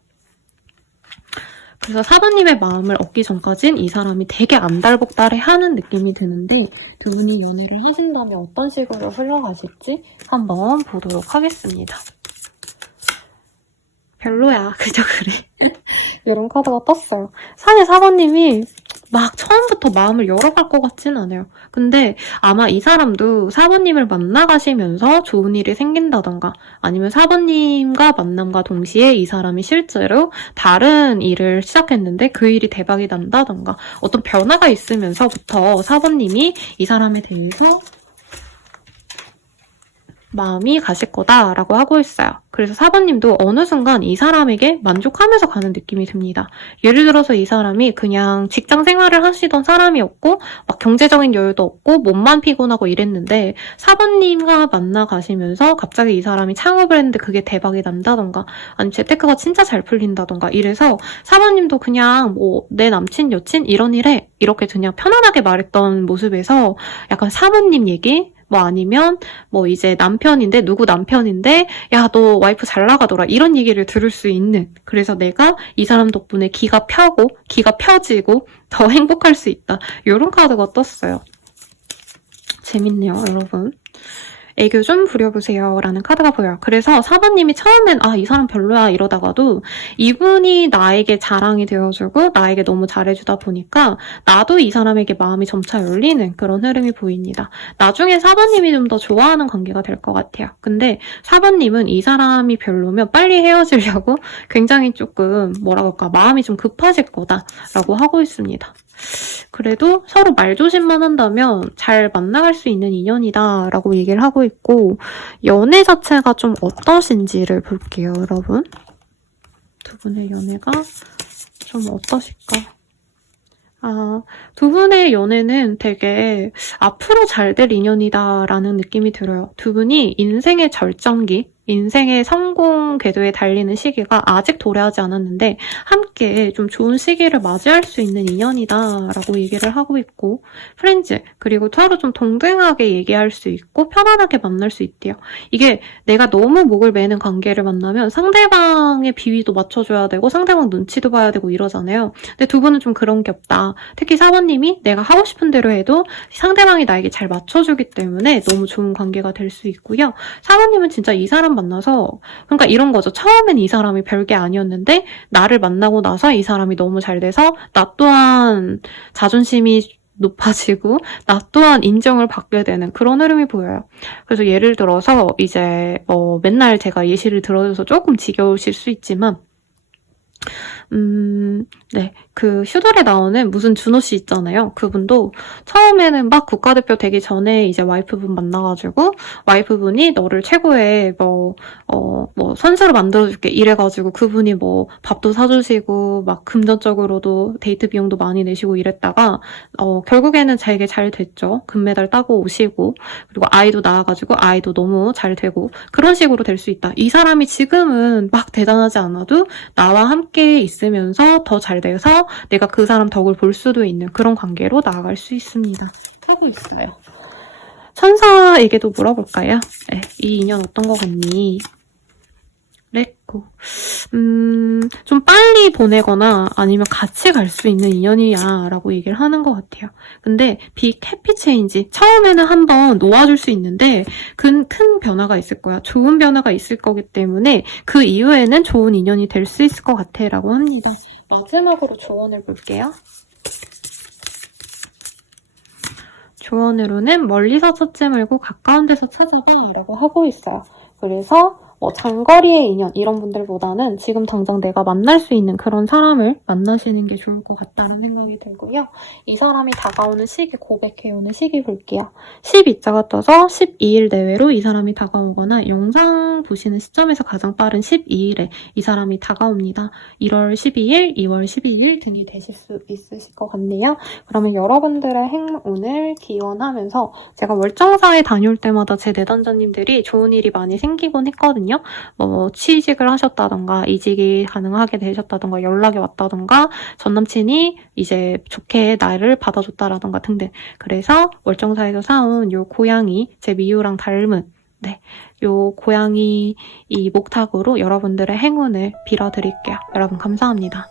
그래서 사부님의 마음을 얻기 전까진 이 사람이 되게 안달복달해하는 느낌이 드는데 두 분이 연애를 하신다면 어떤 식으로 흘러가실지 한번 보도록 하겠습니다. 별로야. 그저 그래. 이런 카드가 떴어요. 사실 사부님이 막 처음부터 마음을 열어갈 것 같진 않아요. 근데 아마 이 사람도 사부님을 만나가시면서 좋은 일이 생긴다던가 아니면 사부님과 만남과 동시에 이 사람이 실제로 다른 일을 시작했는데 그 일이 대박이 난다던가 어떤 변화가 있으면서부터 사부님이 이 사람에 대해서 마음이 가실 거다라고 하고 있어요. 그래서 사부님도 어느 순간 이 사람에게 만족하면서 가는 느낌이 듭니다. 예를 들어서 이 사람이 그냥 직장 생활을 하시던 사람이었고 막 경제적인 여유도 없고 몸만 피곤하고 이랬는데 사부님과 만나 가시면서 갑자기 이 사람이 창업을 했는데 그게 대박이 난다던가 아니면 재테크가 진짜 잘 풀린다던가 이래서 사부님도 그냥 뭐 내 남친 여친 이런 일에 이렇게 그냥 편안하게 말했던 모습에서 약간 사부님 얘기 뭐 아니면 뭐 이제 남편인데 누구 남편인데 야 너 와이프 잘 나가더라 이런 얘기를 들을 수 있는 그래서 내가 이 사람 덕분에 기가 펴고 기가 펴지고 더 행복할 수 있다 이런 카드가 떴어요. 재밌네요 여러분. 애교 좀 부려보세요 라는 카드가 보여요. 그래서 사부님이 처음엔 이 사람 별로야 이러다가도 이분이 나에게 자랑이 되어주고 나에게 너무 잘해주다 보니까 나도 이 사람에게 마음이 점차 열리는 그런 흐름이 보입니다. 나중에 사부님이 좀 더 좋아하는 관계가 될 것 같아요. 근데 사부님은 이 사람이 별로면 빨리 헤어지려고 굉장히 조금 뭐라 그럴까 마음이 좀 급하실 거다라고 하고 있습니다. 그래도 서로 말조심만 한다면 잘 만나갈 수 있는 인연이다 라고 얘기를 하고 있고 연애 자체가 좀 어떠신지를 볼게요 여러분. 두 분의 연애가 좀 어떠실까? 두 분의 연애는 되게 앞으로 잘 될 인연이다라는 느낌이 들어요. 두 분이 인생의 절정기, 인생의 성공 궤도에 달리는 시기가 아직 도래하지 않았는데 함께 좀 좋은 시기를 맞이할 수 있는 인연이다라고 얘기를 하고 있고 프렌즈 그리고 서로 좀 동등하게 얘기할 수 있고 편안하게 만날 수 있대요. 이게 내가 너무 목을 매는 관계를 만나면 상대방의 비위도 맞춰줘야 되고 상대방 눈치도 봐야 되고 이러잖아요. 근데 두 분은 좀 그런 게 없다. 특히 사부님이 내가 하고 싶은 대로 해도 상대방이 나에게 잘 맞춰주기 때문에 너무 좋은 관계가 될 수 있고요. 사부님은 진짜 이 사람 만나서 그러니까 이런 거죠. 처음엔 이 사람이 별게 아니었는데 나를 만나고 나서 이 사람이 너무 잘 돼서 나 또한 자존심이 높아지고 나 또한 인정을 받게 되는 그런 흐름이 보여요. 그래서 예를 들어서 이제 맨날 제가 예시를 들어줘서 조금 지겨우실 수 있지만 네. 그 슈돌에 나오는 무슨 준호 씨 있잖아요. 그분도 처음에는 막 국가대표 되기 전에 이제 와이프분 만나가지고 와이프분이 너를 최고의 선수로 만들어줄게 이래가지고 그분이 뭐 밥도 사주시고 막 금전적으로도 데이트 비용도 많이 내시고 이랬다가 결국에는 자기게 잘 됐죠. 금메달 따고 오시고 그리고 아이도 낳아가지고 아이도 너무 잘 되고 그런 식으로 될 수 있다. 이 사람이 지금은 막 대단하지 않아도 나와 함께 있으면서 더 잘 돼서 내가 그 사람 덕을 볼 수도 있는 그런 관계로 나아갈 수 있습니다. 하고 있어요. 천사에게도 물어볼까요? 네, 이 인연 어떤 거 같니? 렛고. 좀 빨리 보내거나 아니면 같이 갈 수 있는 인연이야 라고 얘기를 하는 것 같아요. 근데 빅 해피 체인지 처음에는 한번 놓아줄 수 있는데 큰 변화가 있을 거야. 좋은 변화가 있을 거기 때문에 그 이후에는 좋은 인연이 될 수 있을 것 같아 라고 합니다. 마지막으로 조언을 볼게요. 조언으로는 멀리서 찾지 말고 가까운 데서 찾아봐 라고 하고 있어요. 그래서 장거리의 인연 이런 분들보다는 지금 당장 내가 만날 수 있는 그런 사람을 만나시는 게 좋을 것 같다는 생각이 들고요. 이 사람이 다가오는 시기, 고백해오는 시기 볼게요. 12자가 떠서 12일 내외로 이 사람이 다가오거나 영상 보시는 시점에서 가장 빠른 12일에 이 사람이 다가옵니다. 1월 12일, 2월 12일 등이 되실 수 있으실 것 같네요. 그러면 여러분들의 행운을 기원하면서 제가 월정사에 다녀올 때마다 제 내단자님들이 좋은 일이 많이 생기곤 했거든요. 취직을 하셨다던가 이직이 가능하게 되셨다던가 연락이 왔다던가 전 남친이 이제 좋게 나를 받아줬다라던가 등등. 그래서 월정사에서 사온 요 고양이, 제 미우랑 닮은 요 고양이 이 목탁으로 여러분들의 행운을 빌어드릴게요. 여러분 감사합니다.